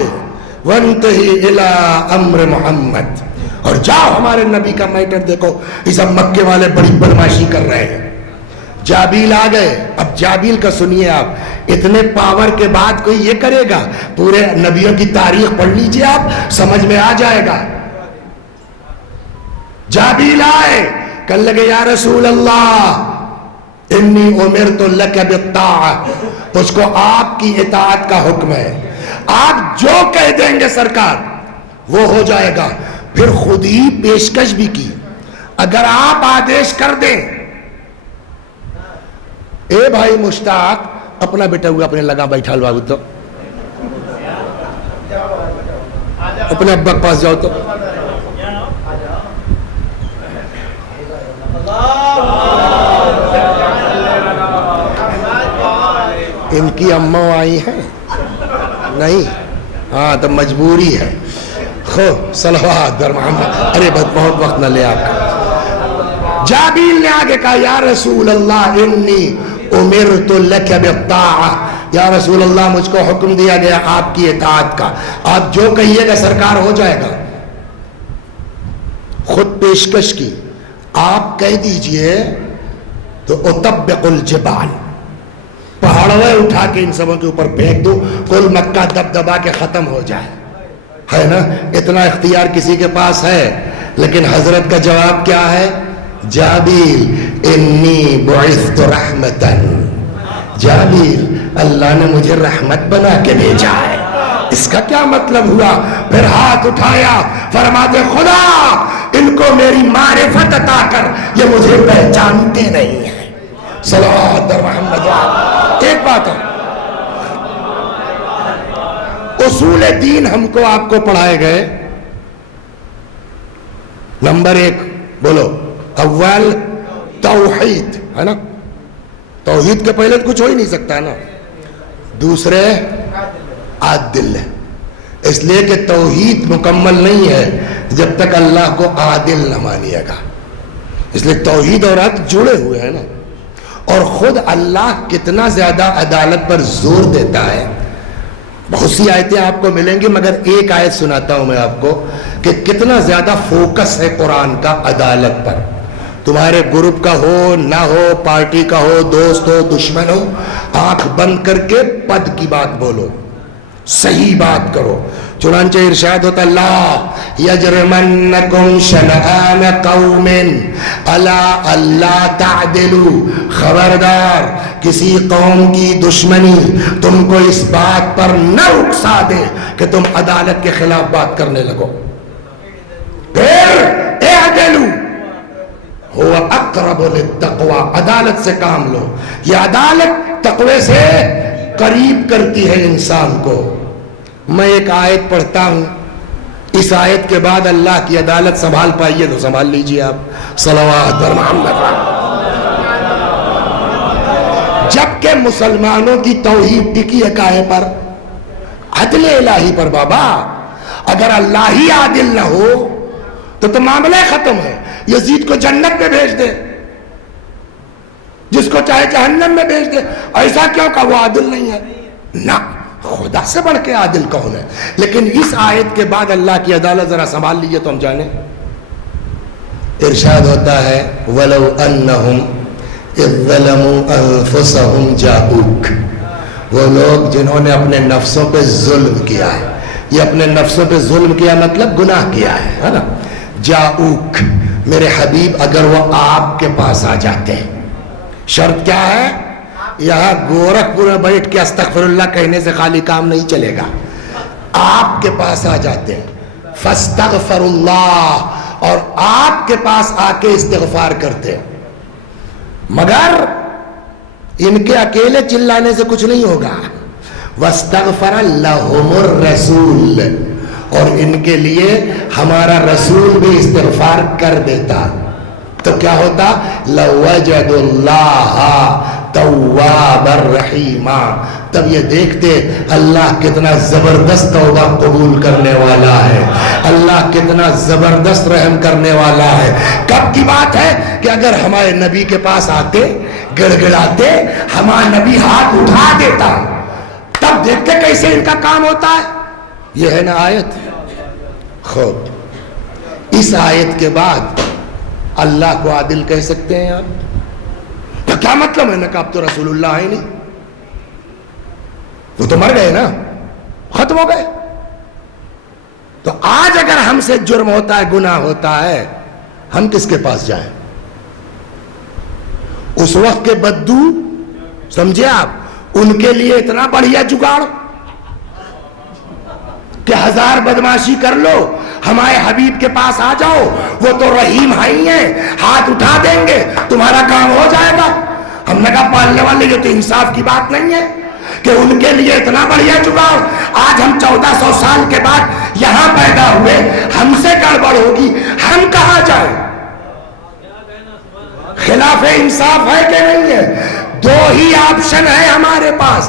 وانتہی الی امر محمد, اور جاؤ ہمارے نبی کا میٹر دیکھو. یہ سب مکے والے بڑی بدماشی کر رہے ہیں. جابیل آ گئے. اب جابیل کا سنیے آپ, اتنے پاور کے بعد کوئی یہ کرے گا؟ پورے نبیوں کی تاریخ پڑھ لیجئے آپ, سمجھ میں آ جائے گا. جابیل آئے, کہنے لگے یا رسول اللہ انی امرت لک بالطاعہ, مجھ کو آپ کی اطاعت کا حکم ہے, آپ جو کہہ دیں گے سرکار وہ ہو جائے گا. پھر خود ہی پیشکش بھی کی, اگر آپ آدیش کر دیں. اے بھائی مشتاق, اپنا بیٹا ہوا اپنے لگا بیٹھا لو, تو اپنے ابا کے پاس جاؤ. تو ان کی اماں آئی ہیں نہیں؟ ہاں تو مجبوری ہے. خو صلوات بر محمد. ارے بہت وقت نہ لے آپ کا. جابیل نے آگے کہا یا رسول اللہ انی امرت لک بالطاعہ. یا رسول اللہ مجھ کو حکم دیا گیا آپ کی اطاعت کا. آپ جو کہیے گا سرکار ہو جائے گا. خود پیشکش کی آپ کہہ دیجئے تو اطبق الجبال، پہاڑوں اٹھا کے ان سبوں کے اوپر پھینک دو، کل مکہ دب دبا کے ختم ہو جائے. ہے نا؟ اتنا اختیار کسی کے پاس ہے. لیکن حضرت کا جواب کیا ہے؟ جابیل انی بعثت رحمتاً. جابیل اللہ نے مجھے رحمت بنا کے بھیجا ہے. اس کا کیا مطلب ہوا؟ پھر ہاتھ اٹھایا فرماتے خدا ان کو میری معرفت عطا کر، یہ مجھے پہچانتے نہیں ہیں. صلوات بر محمد. ایک بات ہے، اصول دین ہم کو آپ کو پڑھائے گئے. نمبر 1 بولو، اول توحید ہے نا. توحید کے پہلے کچھ ہو ہی نہیں سکتا نا. دوسرے عادل، اس لیے کہ توحید مکمل نہیں ہے جب تک اللہ کو عادل نہ مانیے گا. اس لیے توحید اور عدل جڑے ہوئے ہیں نا. اور خود اللہ کتنا زیادہ عدالت پر زور دیتا ہے. بہت سی آیتیں آپ کو ملیں گی مگر ایک آیت سناتا ہوں میں آپ کو کہ کتنا زیادہ فوکس ہے قرآن کا عدالت پر. تمہارے گروپ کا ہو نہ ہو، پارٹی کا ہو، دوست ہو دشمن ہو، آنکھ بند کر کے پد کی بات بولو، صحیح بات کرو. چنانچہ ارشاد ہوتا لا یجرمنکم شنآن قوم الا اللہ تعدلوا. خبردار کسی قوم کی دشمنی تم کو اس بات پر نہ اکسا دے کہ تم عدالت کے خلاف بات کرنے لگو. پھر اعدلوا هو اقرب للتقوی. عدالت سے کام لو. یہ عدالت تقوی سے قریب کرتی ہے انسان کو. میں ایک آیت پڑھتا ہوں، اس آیت کے بعد اللہ کی عدالت سنبھال پائیے تو سنبھال لیجئے آپ. صلوات بر محمد. جبکہ مسلمانوں کی توحید ٹکی ہے کاہے پر؟ عدل الہی پر. بابا اگر اللہ ہی عادل نہ ہو تو معاملہ ختم ہے. یزید کو جنت میں بھیج دے، جس کو چاہے جہنم میں بھیج دے. ایسا کیوں کہ وہ عادل نہیں ہے؟ نہ، خدا سے بڑھ کے عادل کون ہے؟ لیکن اس آیت کے بعد اللہ کی عدالت ذرا سنبھال لیجئے تو ہم جانیں. ارشاد ہوتا ہے وَلَوْ أَنَّهُمْ إِذْ ظَلَمُوا أَنفُسَهُمْ جَاءُوكَ. وہ لوگ جنہوں نے اپنے نفسوں پہ ظلم کیا ہے. یہ اپنے نفسوں پہ ظلم کیا مطلب گناہ کیا ہے نا. جاؤک میرے حبیب اگر وہ آپ کے پاس آ جاتے ہیں. شرط کیا ہے؟ یہاں گورکھپور میں بیٹھ کے استغفر اللہ کہنے سے خالی کام نہیں چلے گا. آپ کے پاس آ جاتے ہیں فاستغفر اللہ، اور آپ کے پاس آ کے استغفار کرتے ہیں. مگر ان کے اکیلے چلانے سے کچھ نہیں ہوگا. واستغفر لهم الرسول، اور ان کے لیے ہمارا رسول بھی استغفار کر دیتا تو کیا ہوتا؟ لوجد اللہ توابا رحیما. تب یہ دیکھتے اللہ کتنا زبردست توبہ قبول کرنے والا ہے، اللہ کتنا زبردست رحم کرنے والا ہے. کب کی بات ہے؟ کہ اگر ہمارے نبی کے پاس آتے، گڑ گڑاتے، ہمارا نبی ہاتھ اٹھا دیتا، تب دیکھتے کیسے ان کا کام ہوتا ہے. یہ ہے نا آیت. خوب اس آیت کے بعد اللہ کو عادل کہہ سکتے ہیں آپ؟ تو کیا مطلب ہے نا کہ اب تو رسول اللہ ہے نہیں، وہ تو مر گئے نا، ختم ہو گئے. تو آج اگر ہم سے جرم ہوتا ہے، گناہ ہوتا ہے، ہم کس کے پاس جائیں؟ اس وقت کے بدو سمجھے آپ، ان کے لیے اتنا بڑھیا جگاڑ کہ 1000 بدماشی کر لو، ہمارے حبیب کے پاس آ جاؤ، وہ تو رحیم ہی ہیں، ہاتھ اٹھا دیں گے، تمہارا کام ہو جائے گا. ہم نے کہا پالنے والے یہ تو انصاف کی بات نہیں ہے کہ ان کے لیے اتنا بڑھیا جگاڑ. آج ہم 1400 سال کے بعد یہاں پیدا ہوئے، ہم سے گڑبڑ ہوگی، ہم کہاں جائیں؟ خلاف انصاف ہے کہ نہیں ہے؟ دو ہی آپشن ہے ہمارے پاس،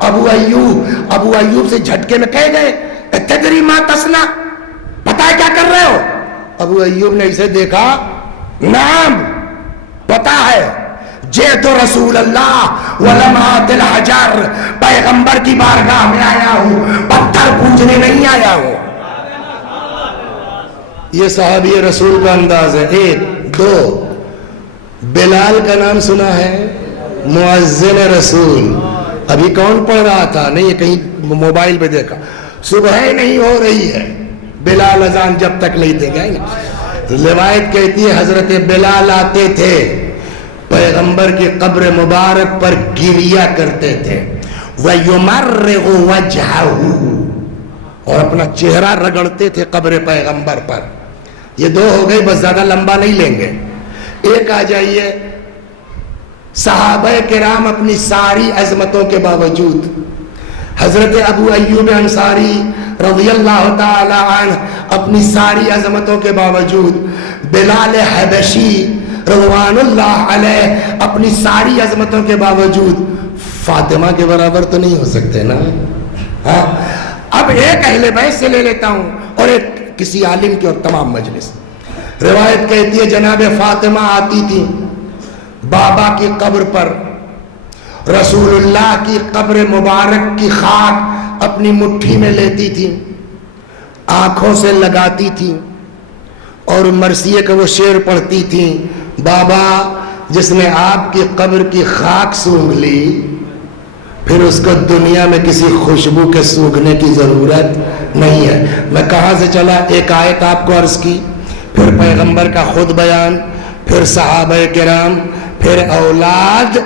ابو ایوب سے جھٹکے میں کہہ گئے تدری ما تصنع، پتہ ہے کیا کر رہے ہو؟ ابو ایوب نے اسے دیکھا، نعم پتہ ہے، جئت رسول اللہ ولم آت الحجر، پیغمبر کی بارگاہ میں آیا ہوں، پتھر پوجنے نہیں آیا ہوں۔ یہ صحابی رسول کا انداز ہے۔ ایک دو، بلال کا نام سنا ہے؟ مؤذن رسول۔ ابھی کون پڑھ رہا تھا؟ نہیں، یہ کہیں موبائل پہ دیکھا، صبح نہیں ہو رہی ہے، بلال اذان جب تک نہیں دے گئے۔ روایت کہتی ہے حضرت بلال آتے تھے، پیغمبر کی قبر مبارک پر گریا کرتے تھے، وَيُمَرِّغُ وَجْهَهُ، اور اپنا چہرہ رگڑتے تھے قبر پیغمبر پر۔ یہ دو ہو گئی، بس زیادہ لمبا نہیں لیں گے۔ ایک آ جائیے، صحابہ کرام اپنی ساری عظمتوں کے باوجود، حضرت ابو ایوب انصاری رضی اللہ تعالی عنہ اپنی ساری عظمتوں کے باوجود، بلال حبشی رضوان اللہ علیہ اپنی ساری عظمتوں کے باوجود فاطمہ کے برابر تو نہیں ہو سکتے نا۔ ہاں، اب ایک اہل بیت سے لے لیتا ہوں اور ایک کسی عالم کی اور تمام مجلس۔ روایت کہتی ہے جناب فاطمہ آتی تھی بابا کی قبر پر، رسول اللہ کی قبر مبارک کی خاک اپنی مٹھی میں لیتی تھی، آنکھوں سے لگاتی تھی اور مرثیے کا وہ شعر پڑھتی تھی، بابا جس نے آپ کی قبر کی خاک سونگھ لی، پھر اس کو دنیا میں کسی خوشبو کے سونگھنے کی ضرورت نہیں ہے۔ میں کہاں سے چلا، ایک آیت آپ کو عرض کی، پھر پیغمبر کا خود بیان، پھر صحابہ کرام، پھر اولاد،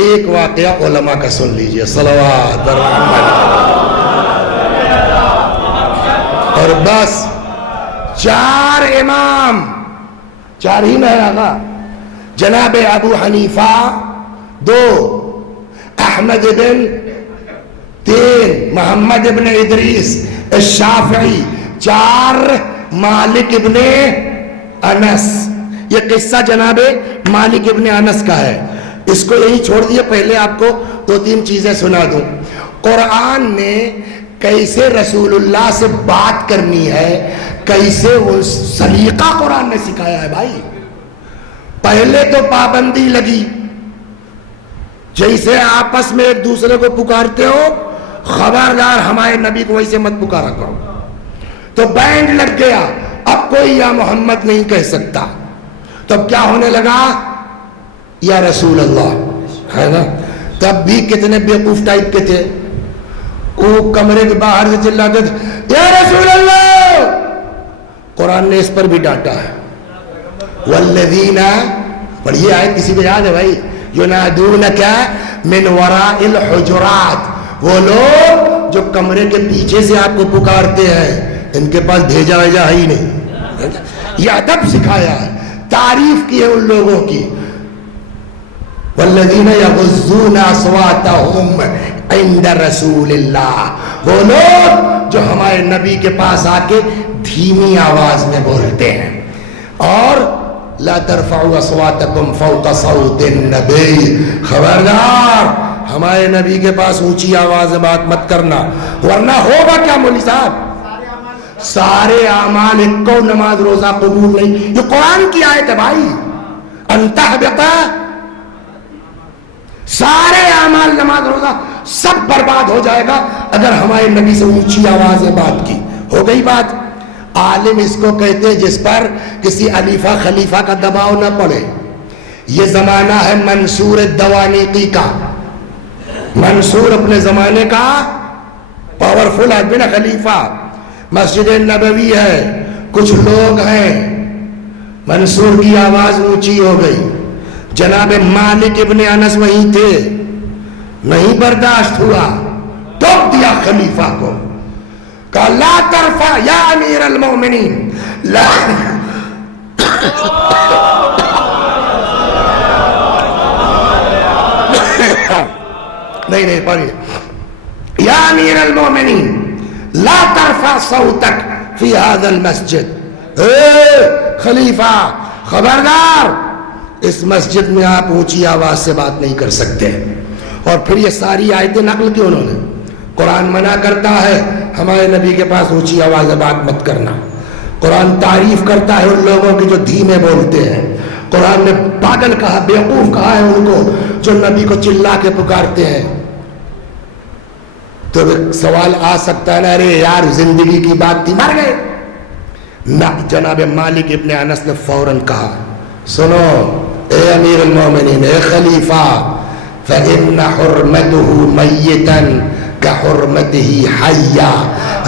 ایک واقعہ علماء کا سن لیجئے، صلوات اور بس۔ چار امام، چار ہی میں آگا، جناب ابو حنیفہ دو، احمد بن تین، محمد ابن ادریس الشافعی چار، مالک ابن انس۔ یہ قصہ جناب مالک ابن انس کا ہے، اس کو یہی چھوڑ دیا، پہلے آپ کو دو تین چیزیں سنا دوں۔ قرآن نے کیسے رسول اللہ سے بات کرنی ہے، کیسے وہ سلیقہ قرآن نے سکھایا ہے بھائی۔ پہلے تو پابندی لگی، جیسے آپس میں ایک دوسرے کو پکارتے ہو، خبردار ہمارے نبی کو ویسے مت پکارا کرو، تو بینڈ لگ گیا، اب کوئی یا محمد نہیں کہہ سکتا، تو اب کیا ہونے لگا، یا رسول اللہ، ہے نا۔ تب بھی کتنے بیوقوف ٹائپ کے تھے، وہ کمرے کے باہر سے چلاتے تھے یا رسول اللہ۔ قرآن نے اس پر بھی ڈانٹا ہے، والذین، پڑھیے آیت، کسی کو یاد ہے بھائی، ینادونک من وراء الحجرات، وہ لوگ جو کمرے کے پیچھے سے آپ کو پکارتے ہیں، ان کے پاس بھیجا ویجا ہے ہی نہیں۔ یہ ادب سکھایا ہے، تعریف کی ہے ان لوگوں کی۔ والذین یغضون اصواتہم عند رسول اللہ، وہ لوگ جو ہمارے نبی کے پاس آ کے دھیمی آواز میں بولتے ہیں۔ اور لا ترفعوا اصواتکم فوق صوت النبی، خبردار ہمارے نبی کے پاس اونچی آواز میں بات مت کرنا، ورنہ ہوگا کیا مولوی صاحب، سارے اعمال، ایک کو نماز روزہ قبول نہیں۔ یہ قرآن کی آیت ہے بھائی، انتحبط، سارے اعمال، نماز روزہ سب برباد ہو جائے گا اگر ہمارے نبی سے اونچی آواز میں بات کی۔ ہو گئی بات۔ عالم اس کو کہتے ہیں جس پر کسی علیفہ خلیفہ کا دباؤ نہ پڑے۔ یہ زمانہ ہے منصور الدوانیقی کا، منصور اپنے زمانے کا پاورفل آدمی نا، خلیفہ، مسجد نبوی ہے، کچھ لوگ ہیں، منصور کی آواز اونچی ہو گئی، جناب مالک ابن انس وہیں تھے، نہیں برداشت ہوا، ٹوک دیا خلیفہ کو، کہا لا ترفع یا امیر المومنین، لا نہیں پڑھیے، یا امیر المومنین لا ترفع صوتک فی هذا المسجد، اے خلیفہ خبردار، اس مسجد میں آپ اونچی آواز سے بات نہیں کر سکتے، اور پھر یہ ساری آیتیں نقل کی انہوں نے. قرآن منع کرتا ہے ہمارے نبی کے پاس اونچی آواز سے بات مت کرنا. قرآن تعریف کرتا ہے ان لوگوں کی جو دھیمے بولتے ہیں. قرآن نے پاگل کہا, بیوقوف کہا ہے ان کو جو نبی کو چلا کے پکارتے ہیں. تو سوال آ سکتا ہے نا, ارے یار زندگی کی بات تھی, مر گئے. نہ, جناب مالک ابن انس نے فوراً کہا, سنو اے امیر المومنین, اے خلیفہ, فإن حرمته میتا کحرمته حیا.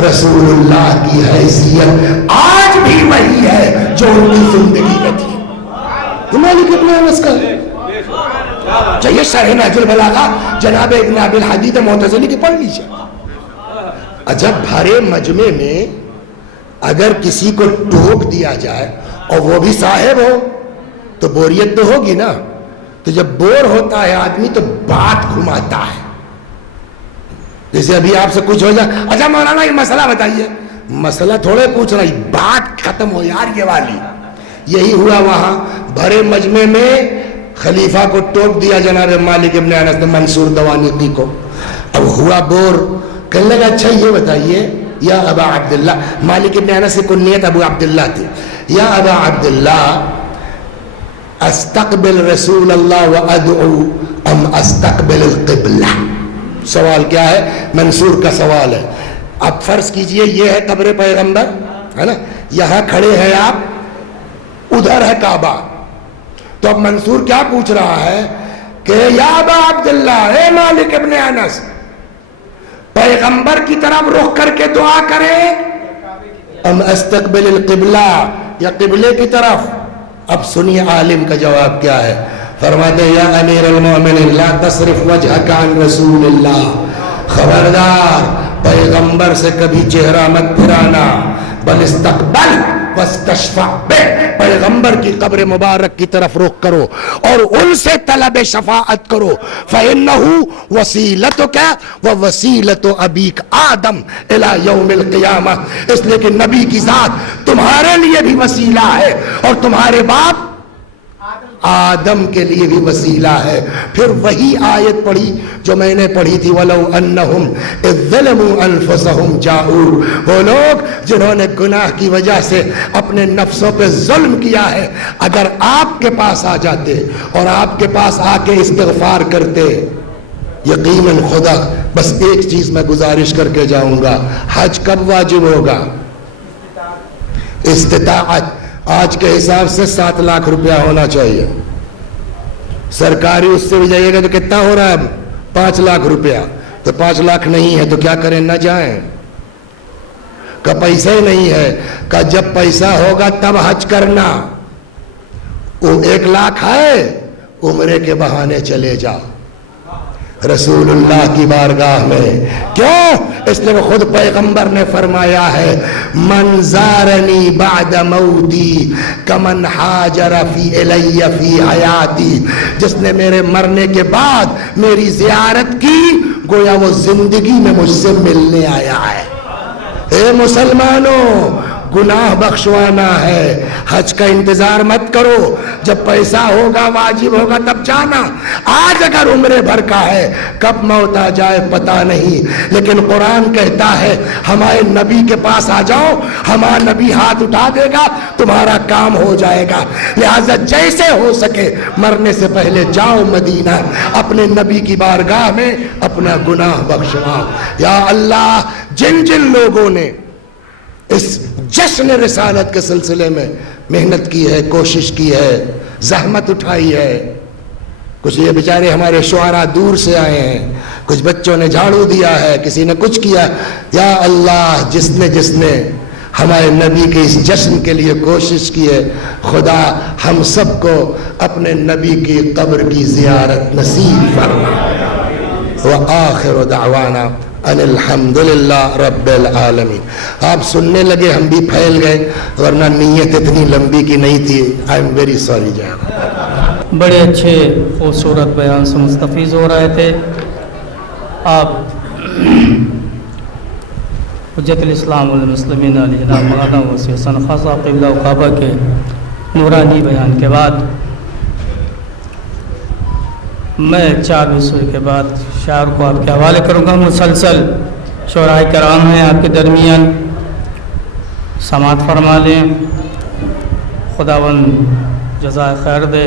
رسول اللہ کی حیثیت آج بھی وہی ہے جو ان کی زندگی میں تھی. مالک ابن انس کا چاہیے شرح نہج البلاغہ جناب ابن ابی الحدید معتزلی کی پڑھ لیجیے. جب بھرے مجمع میں اگر کسی کو ٹوک دیا جائے اور وہ بھی صاحب ہو تو بوریت تو ہوگی نا. تو جب بور ہوتا ہے آدمی تو بات گھماتا ہے. جیسے ابھی آپ سے کچھ ہو جائے, اچھا مولانا یہ مسئلہ بتائیے, مسئلہ تھوڑے پوچھ رہا, بات ختم ہو یار یہ والی. یہی ہوا وہاں بھرے مجمع میں, خلیفہ کو ٹوک دیا جناب مالک ابن انس نے منصور دوانیقی کو. اب ہوا بور, کہنے لگا اچھا یہ بتائیے یا ابا عبداللہ, مالک ابن انس کی کنیت ابو عبداللہ تھی, یا ابا عبداللہ استقبل رسول اللہ وادعو ام استقبل القبلہ. سوال کیا ہے؟ منصور کا سوال ہے. اب فرض کیجئے یہ ہے قبر پیغمبر ہے نا, یہاں کھڑے ہیں آپ, ادھر ہے کعبہ. تو اب منصور کیا پوچھ رہا ہے کہ یا ابا عبداللہ, اے مالک ابن انس, پیغمبر کی طرف رخ کر کے دعا کریں ام استقبل القبلہ, یا قبلے کی طرف. اب سنیے عالم کا جواب کیا ہے. فرماتے یا امیر المومنین لا تصرف وجہک عن رسول اللہ, خبردار پیغمبر سے کبھی چہرہ مت پھرانا. بل استقبل واستشفع بہ, پیغمبر کی قبر مبارک کی طرف رخ کرو اور ان سے طلب شفاعت کرو. فإنہ وسیلتک ووسیلت ابیک آدم الی یوم القیامہ, اس لیے کہ نبی کی ذات تمہارے لیے بھی وسیلہ ہے اور تمہارے باپ آدم کے لیے بھی وسیلہ ہے. پھر وہی آیت پڑھی جو میں نے پڑھی تھی, وَلَوْ أَنَّهُمْ إِذْ ظَلَمُوا أَنفُسَهُمْ جَاءُوا, وہ لوگ جنہوں نے گناہ کی وجہ سے اپنے نفسوں پہ ظلم کیا ہے, اگر آپ کے پاس آ جاتے اور آپ کے پاس آ کے استغفار کرتے, یقیناً خدا, بس ایک چیز میں گزارش کر کے جاؤں گا, حج کب واجب ہوگا؟ استطاعت آج کے حساب سے 7 لاکھ روپیہ ہونا چاہیے. سرکاری اس سے بھی جائیے گا تو کتنا ہو رہا ہے اب؟ 5 لاکھ روپیہ. تو 5 لاکھ نہیں ہے تو کیا کریں, نہ جائیں. کہ پیسہ ہی نہیں ہے, کہ جب پیسہ ہوگا تب حج کرنا. وہ 1 لاکھ ہے, عمرے کے بہانے چلے جاؤ رسول اللہ کی بارگاہ میں. کیوں؟ اس لیے خود پیغمبر نے فرمایا ہے, من زارنی بعد موتی کمن حاجر فی الی فی حیاتی, جس نے میرے مرنے کے بعد میری زیارت کی گویا وہ زندگی میں مجھ سے ملنے آیا ہے. اے مسلمانوں, گناہ بخشوانا ہے, حج کا انتظار مت کرو, جب پیسہ ہوگا واجب ہوگا تب جانا. آج اگر عمرے بھر کا ہے, کب موت آ جائے پتہ نہیں, لیکن قرآن کہتا ہے ہمارے نبی کے پاس آ جاؤ, ہمارا نبی ہاتھ اٹھا دے گا, تمہارا کام ہو جائے گا. لہذا جیسے ہو سکے مرنے سے پہلے جاؤ مدینہ, اپنے نبی کی بارگاہ میں اپنا گناہ بخشواؤ. یا اللہ, جن جن لوگوں نے اس جشن رسالت کے سلسلے میں محنت کی ہے, کوشش کی ہے, زحمت اٹھائی ہے, کچھ یہ بیچارے ہمارے شعراء دور سے آئے ہیں, کچھ بچوں نے جھاڑو دیا ہے, کسی نے کچھ کیا. یا اللہ, جس نے ہمارے نبی کے اس جشن کے لیے کوشش کی ہے, خدا ہم سب کو اپنے نبی کی قبر کی زیارت نصیب فرما. وآخر دعوانا ان الحمدللہ رب العالمین. آپ سننے لگے, ہم بھی پھیل گئے, ورنہ نیت اتنی لمبی کی نہیں تھی. آئی ایم ویری سوری جان. بڑے اچھے خوبصورت بیان سے مستفیض ہو رہے تھے. آپ حجت الاسلام والمسلمین علی جناب مولانا وسیع حسن خان صاحب قبلہ و کعبہ کے نورانی بیان کے بعد میں 4 سورے کے بعد شعر کو آپ کے حوالے کروں گا. مسلسل شعراء کرام ہیں آپ کے درمیان، سماعت فرما لیں. خداوند جزائے خیر دے.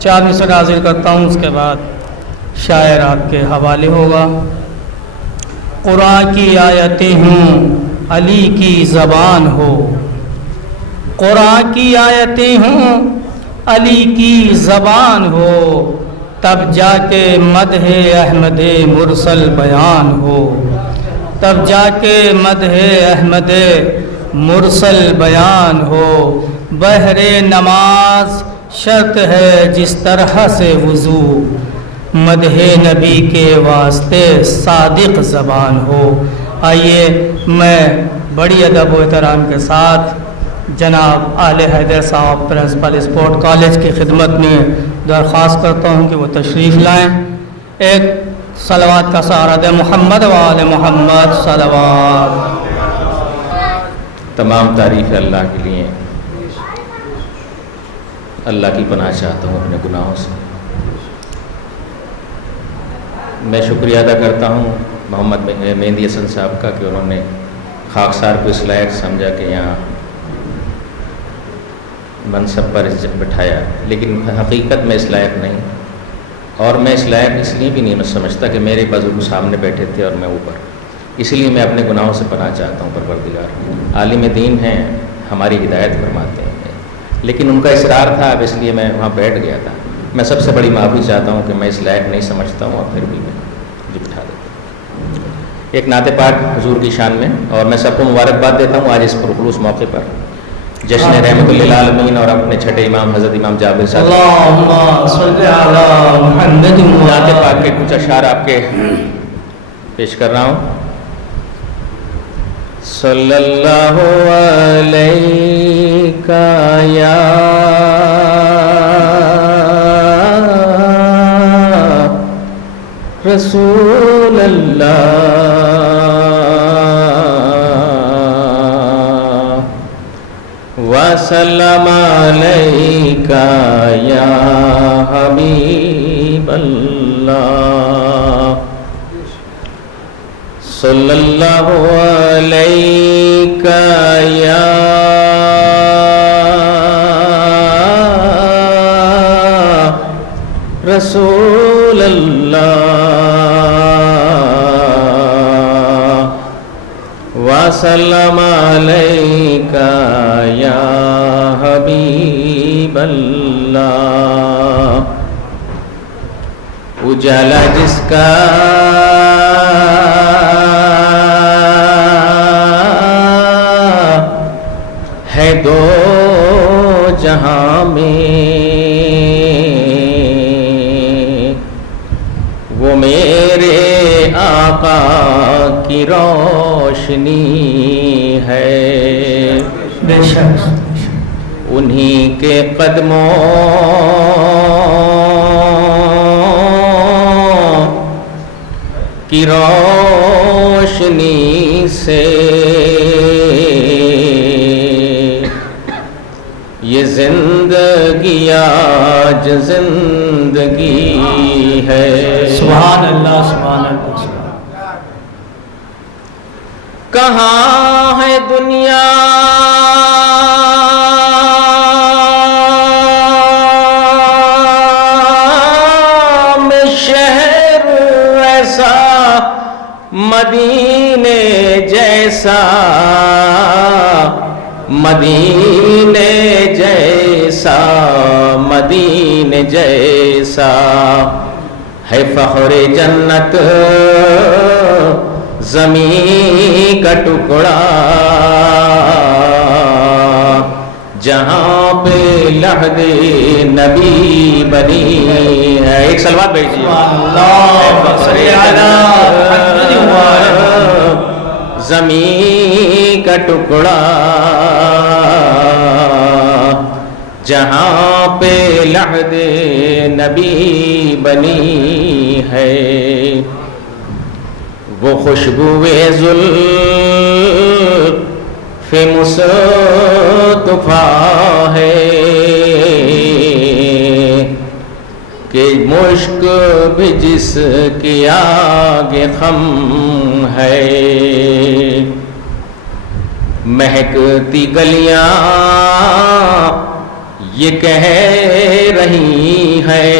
4 سورے حاضر کرتا ہوں، اس کے بعد شاعر آپ کے حوالے ہوگا. قرآن کی آیتیں ہوں علی کی زبان ہو، قرآن کی آیتیں ہوں علی کی زبان ہو، تب جا کے مدح احمد مرسل بیان ہو، تب جا کے مدح احمد مرسل بیان ہو. بحر نماز شرط ہے جس طرح سے وضو، مدح نبی کے واسطے صادق زبان ہو. آئیے میں بڑی ادب و احترام کے ساتھ جناب آل حیدر صاحب پرنسپل اسپورٹ کالج کی خدمت میں درخواست کرتا ہوں کہ وہ تشریف لائیں. ایک صلوات کا سہارا دے. محمد و آل محمد صلوات. تمام تعریف اللہ کے لیے. اللہ کی پناہ چاہتا ہوں اپنے گناہوں سے. میں شکریہ ادا کرتا ہوں محمد مہندی حسن صاحب کا کہ انہوں نے خاکسار کو اس لائق سمجھا کہ یہاں منصب پر بٹھایا، لیکن حقیقت میں اس لائق نہیں. اور میں اس لائق اس لیے بھی نہیں سمجھتا کہ میرے بزرگ سامنے بیٹھے تھے اور میں اوپر. اسی لیے میں اپنے گناہوں سے پناہ چاہتا ہوں. پروردگار عالم دین ہیں، ہماری ہدایت فرماتے ہیں، لیکن ان کا اصرار تھا، اب اس لیے میں وہاں بیٹھ گیا تھا. میں سب سے بڑی معافی چاہتا ہوں کہ میں اس لائق نہیں سمجھتا ہوں، اور پھر بھی میں بٹھا دیتا ہوں. ایک نعت پاک حضور کی شان میں، اور میں سب کو مبارکباد دیتا ہوں آج اس پرخلوص موقع پر جشن رحمت للعالمین اور اپنے چھٹے امام حضرت امام جابر صاحب. اللہم صلی علی محمد. نعت پاک کے کچھ اشعار آپ کے پیش کر رہا ہوں. صلی اللہ علیہ یا رسول اللہ وسلم علیک یا حبیب اللہ. صلی اللہ علیک یا رسول اللہ وسلم علیک یا حبیب اللہ. اجالا جس کا ہے دو جہاں میں، وہ میرے آقا کی روشنی ہے. بے شک انہی کے قدموں کی روشنی سے یہ زندگی آج زندگی ہے. سبحان اللہ سبحان اللہ. کہاں ہے دنیا میں شہر ایسا مدینے جیسا، مدینے جیسا، مدینے جیسا ہے فخر جنت زمین کا ٹکڑا، جہاں پہ لحد نبی بنی ہے. ایک صلوات بھیجیے. زمین کا ٹکڑا جہاں پہ لحد نبی بنی ہے، وہ خوشبوئے زلف مصطفیٰ ہے کہ مشک بھی جس کی آگے خم ہے، مہکتی گلیاں یہ کہہ رہی ہیں،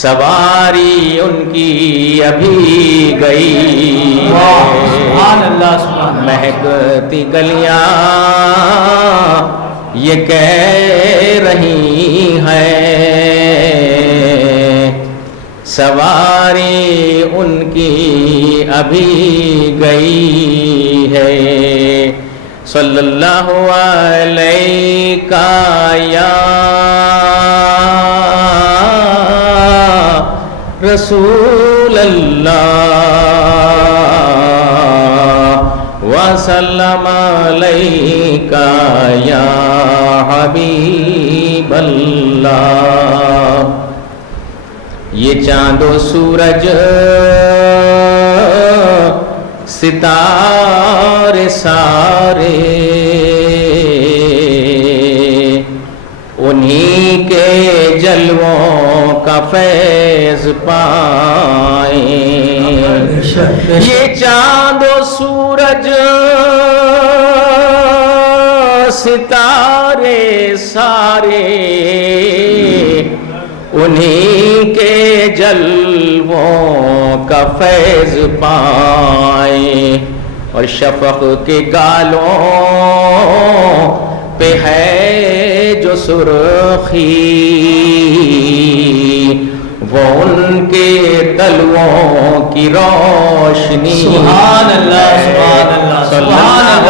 سواری ان کی ابھی گئی ہے، مہکتی گلیاں یہ کہہ رہی ہیں، سواری ان کی ابھی گئی ہے۔ صلی اللہ علیہ یا رسول اللہ، وسلم علیک یا حبیب اللہ۔ یہ چاند و سورج ستارے سارے انہی کے جلووں کا فیض پائیں، یہ چاند و سورج ستارے سارے انہی کے جلووں کا فیض پائیں، اور شفق کے گالوں پہ ہے جو سرخی وہ ان کے تلووں کی روشنی۔ سبحان اللہ، سبحان اللہ، صلی اللہ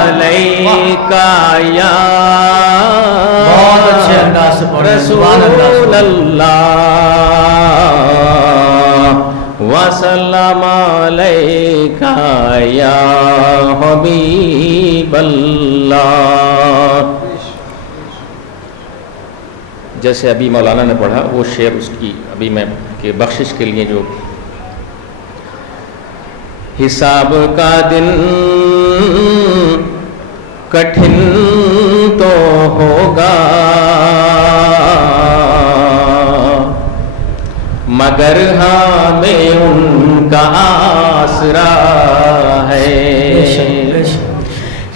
علیہ یا بہت اچھے انداز سے پڑھ رسول اللہ، وسلم علیک یا حبیب اللہ۔ جیسے ابھی مولانا نے پڑھا وہ شعر، اس کی ابھی میں کہ بخشش کے لیے جو حساب کا دن کٹھن تو ہوگا مگر ہمیں ان کا آسرا ہے،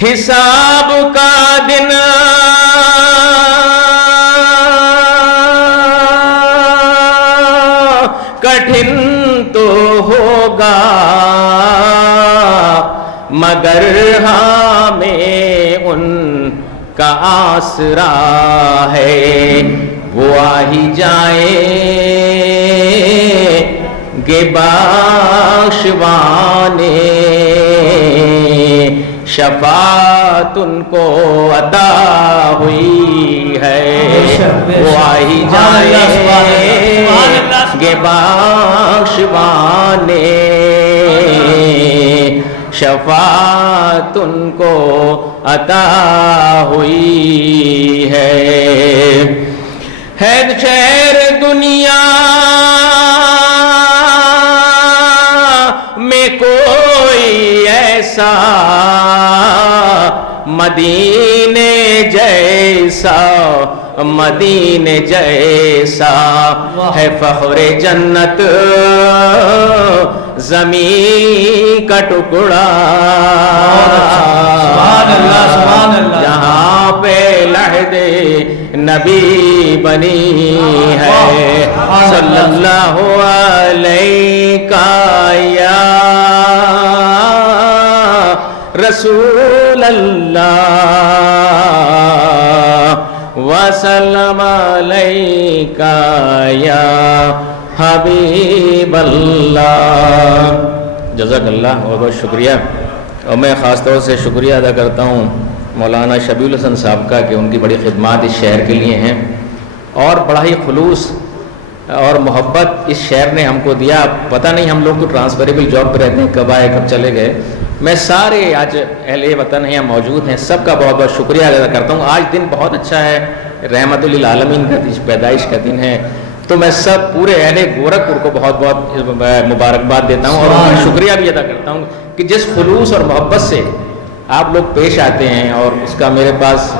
حساب کا دن کٹھن تو ہوگا مگر ہمیں ان کا آسرا ہے، وہ آ ہی جائیں گے بخشوانے، شفاعت ان کو عطا ہوئی ہے، وہ آ ہی جائیں گے بخشوانے، شفاعت ان کو عطا ہوئی ہے۔ شہر دنیا میں کوئی ایسا مدینے جیسا، مدینے جیسا ہے فخر جنت زمین کا ٹکڑا، جہاں پہ لہد نبی بنی ہے، صلی اللہ علیہ یا رسول اللہ، وسلم علیک یا حبیب اللہ۔ جزاک اللہ، بہت بہت شکریہ، اور میں خاص طور سے شکریہ ادا کرتا ہوں مولانا شبیع الحسن صاحب کا کہ ان کی بڑی خدمات اس شہر کے لیے ہیں، اور بڑا ہی خلوص اور محبت اس شہر نے ہم کو دیا۔ پتہ نہیں ہم لوگ تو ٹرانسفریبل جاب پہ رہتے ہیں، کب آئے کب چلے گئے۔ میں سارے آج اہل وطن ہیں موجود ہیں، سب کا بہت بہت شکریہ ادا کرتا ہوں۔ آج دن بہت اچھا ہے، رحمت للعالمین کا پیدائش کا دن ہے، تو میں سب پورے اہل گورکھپور کو بہت بہت مبارکباد دیتا ہوں، اور ان کا شکریہ بھی ادا کرتا ہوں کہ جس خلوص اور محبت سے آپ لوگ پیش آتے ہیں اور اس کا میرے پاس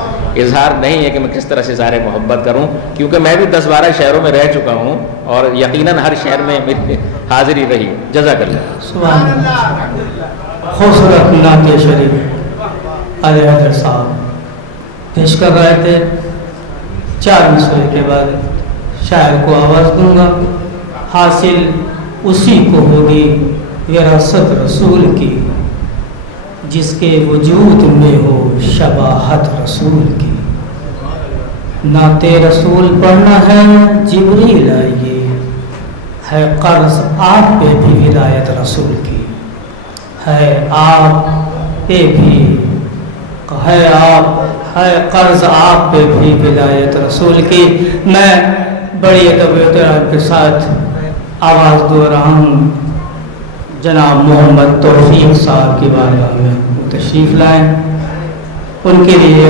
اظہار نہیں ہے کہ میں کس طرح سے اظہار محبت کروں، کیونکہ میں بھی 10-12 شہروں میں رہ چکا ہوں اور یقیناً ہر شہر میں میری حاضری رہی. جزاک اللہ. سبحان اللہ. خوبصورت نعت شریف علی حیدر صاحب پیش کر رہے تھے. 4 مصرے کے بعد شاعر کو آواز دوں گا. حاصل اسی کو ہوگی وراثت رسول کی، جس کے وجود میں ہو شباہت رسول کی. نعت رسول پڑھنا ہے جبریل آئیے، ہے قرض آپ پہ بھی ولایت رسول کی، ہے آپ پہ بھی ہے قرض آپ پہ بھی ولایت رسول کی. میں بڑی ادب و احترام کے ساتھ آواز دو رہا ہوں جناب محمد توفیق صاحب کی بارگاہ میں. وہ تشریف لائیں، ان کے لیے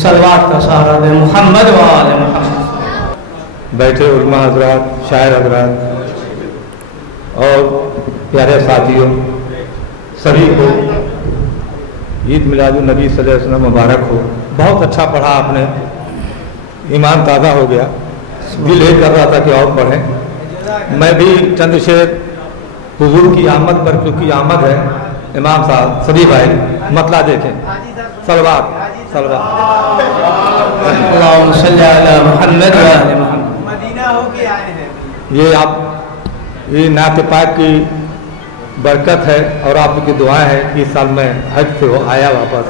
صلوات کا سہارا دیں. محمد و آل محمد. بیٹھے علماء حضرات، شاعر حضرات اور پیارے ساتھیوں، سبھی کو عید میلاد النبی صلی اللہ علیہ وسلم مبارک ہو. بہت اچھا پڑھا آپ نے، ایمان تازہ ہو گیا. دل یہ کر رہا تھا کہ اور پڑھیں. میں بھی چند شعر حضور کی آمد پر، کیونکہ آمد ہے، امام صاحب سبھی بھائی مطلع دیکھیں. صلوات اللہم صلی علی محمد و آل محمد. مدینہ ہو کے آئے ہیں. یہ نعت پاک کی برکت ہے اور آپ کی دعائیں ہیں کہ اس سال میں حج سے آیا واپس،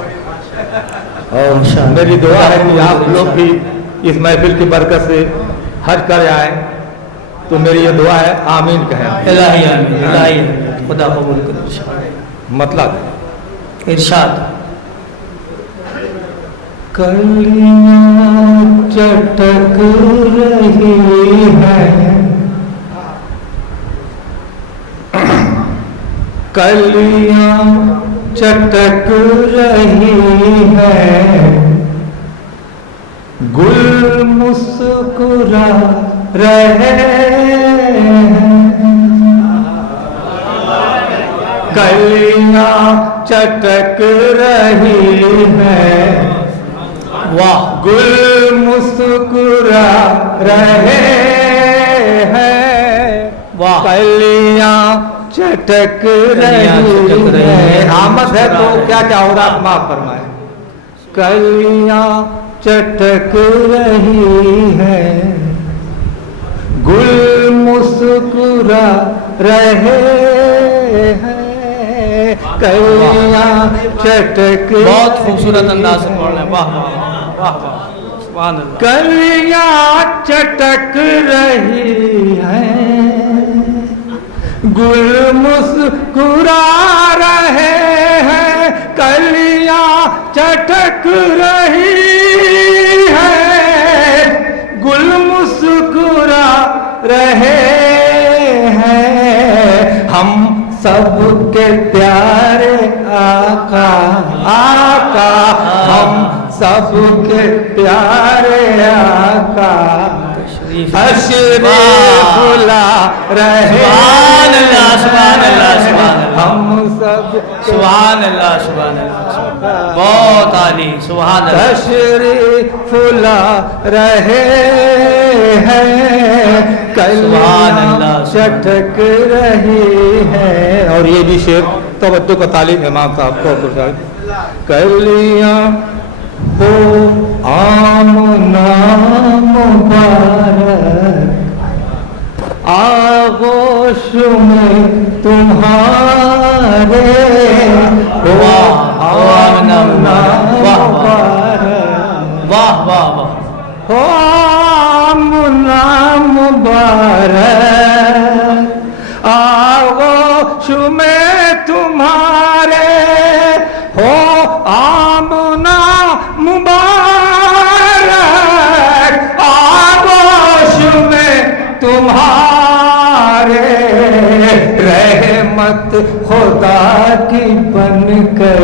اور میری دعا ہے کہ آپ لوگ بھی اس محفل کی برکت سے حج کر آئیں. تو میری یہ دعا ہے، آمین کہیں. الہی آمین. الہی خدا قبول کرے. مطلب ارشاد. کلیاں چٹک رہی ہے، کلیاں چٹک رہی ہے، گل مسکرا رہے ہیں، کلیاں چٹک رہی ہے، واہ گل مسکرا رہے ہیں، واہ کلیاں چٹک رہی ہے. آمد ہے تو کیا کیا ہو رہا معاف فرمائے. کلیاں چٹک رہی ہے، گل مسکرا رہے ہیں، کلیاں چٹک. بہت خوبصورت انداز سے پڑھ رہے ہیں. واہ واہ واہ واہ سبحان اللہ. کلیاں چٹک رہی ہیں، گل مسکرا رہے ہیں، کلیاں چٹک رہی ہیں، گل مسکرا رہے ہیں. ہم سب کے پیارے آقا، آقا ہم سب کے پیارے آقا تشریف لا رہے. سبحان اللہ سبحان اللہ سبحان اللہ. ہم سب سبحان اللہ سبحان اللہ. بہت عالی. سبحان اللہ. تشریف لا رہے ہیں، کلیاں چٹک رہی ہے. اور یہ بھی شعر توجہ کا تعلیم امام صاحب کو. کلیاں ہو آمنا مبارک، آغوش میں تمہارے ہو آمنا مبارک. واہ واہ واہ. ہو آمنا مبارک، آغوش میں تمہارے ہو آمنا مبارک، آغوش میں تمہارے رحمت خدا کی بن کر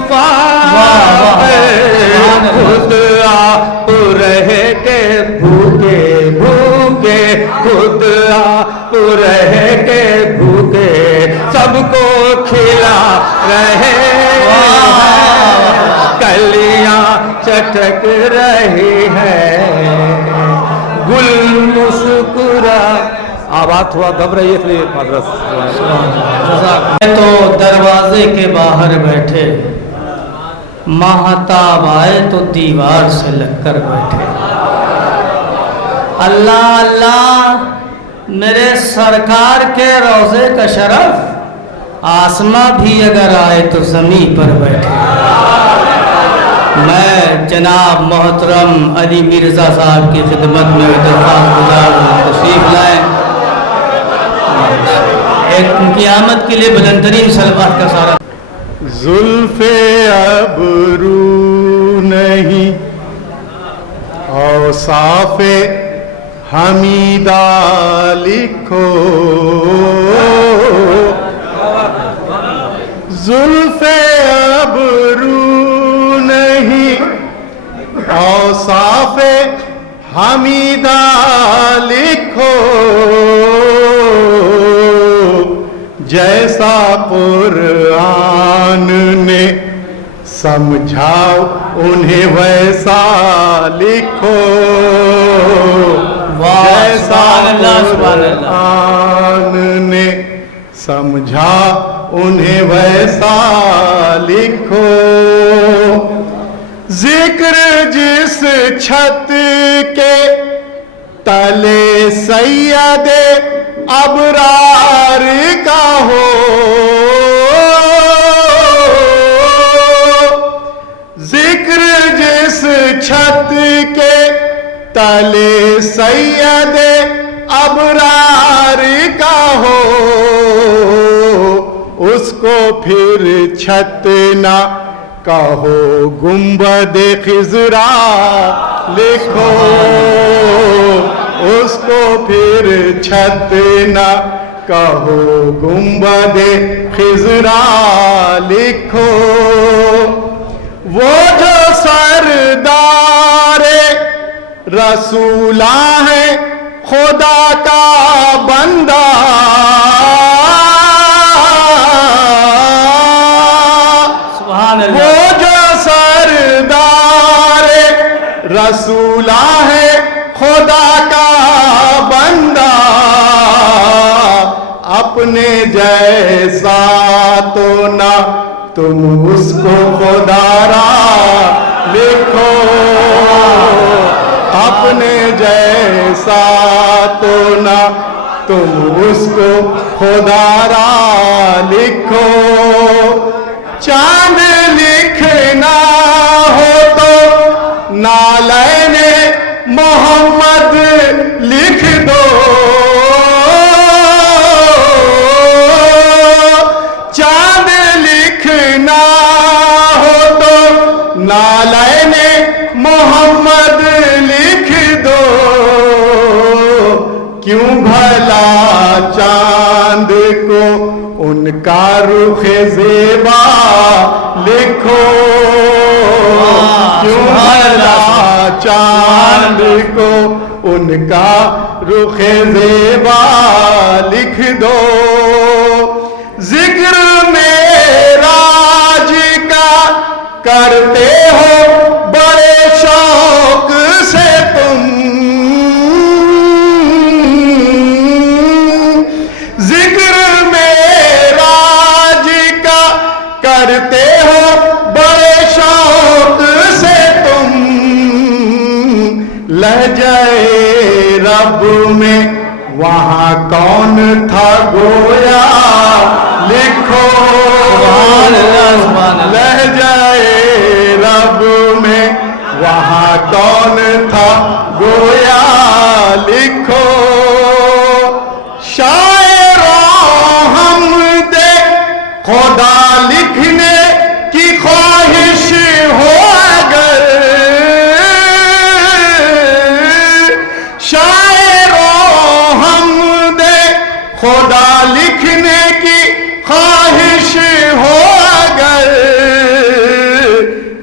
طوفان خود آپ رہ کے بھوکے بھوکے خود آپ رہ کے بھوکے سب کو کھلا رہے کلیاں چٹک رہی ہے گل مسکرا آواز تھوڑا دب رہی ہے اس لیے تو دروازے کے باہر بیٹھے ماہتاب آئے تو دیوار سے لگ کر بیٹھے اللہ اللہ میرے سرکار کے روضے کا شرف آسماں بھی اگر آئے تو زمین پر بیٹھے میں جناب محترم علی مرزا صاحب کی خدمت میں درخواست گزار ہوں تشریف لائیں ایک ان کی آمد کے لیے بلند ترین صلوات کا سارا زلف ابرو نہیں اوصاف حمیدہ لکھو زلف ابرو نہیں اوصاف حمیدہ لکھو جیسا قرآن نے سمجھاؤ انہیں ویسا لکھو جیسا قرآن نے سمجھا انہیں ویسا لکھو ذکر جس چھت کے تلے سید ابرار کا ہو ذکر جس چھت کے تلے سید ابرار کا ہو اس کو پھر چھت نہ کہو گنبد خضرا لکھو اس کو پھر چھت نہ کہو گنبد خضرا لکھو وہ جو سردار رسولہ ہے خدا کا بندہ وہ جو سردار رسولہ ہے خدا کا بندہ اپنے جیسا تو نہ تم اس کو خدا را لکھو اپنے جیسا تو نہ تم اس کو خدا را لکھو چاند لکھنا ہو تو نالین محمد لکھ دو چاند لکھنا ہو تو نالین محمد لکھ دو کیوں بھلا چاند کو ان کا رخ زیبا لکھو کیوں بھلا چاند کو ان کا رخ زیبا لکھ دو ذکر معراج کا کرتے ہو بڑے شوق سے تم ذکر معراج کا کرتے ہو بڑے شوق سے تم لہجہ رب میں وہاں کون تھا گویا لکھو لہجہ رب میں وہاں کون تھا گویا لکھو شاعروں ہم دے خدا لکھنے کی خواہش ہو اگر خدا لکھنے کی خواہش ہو اگر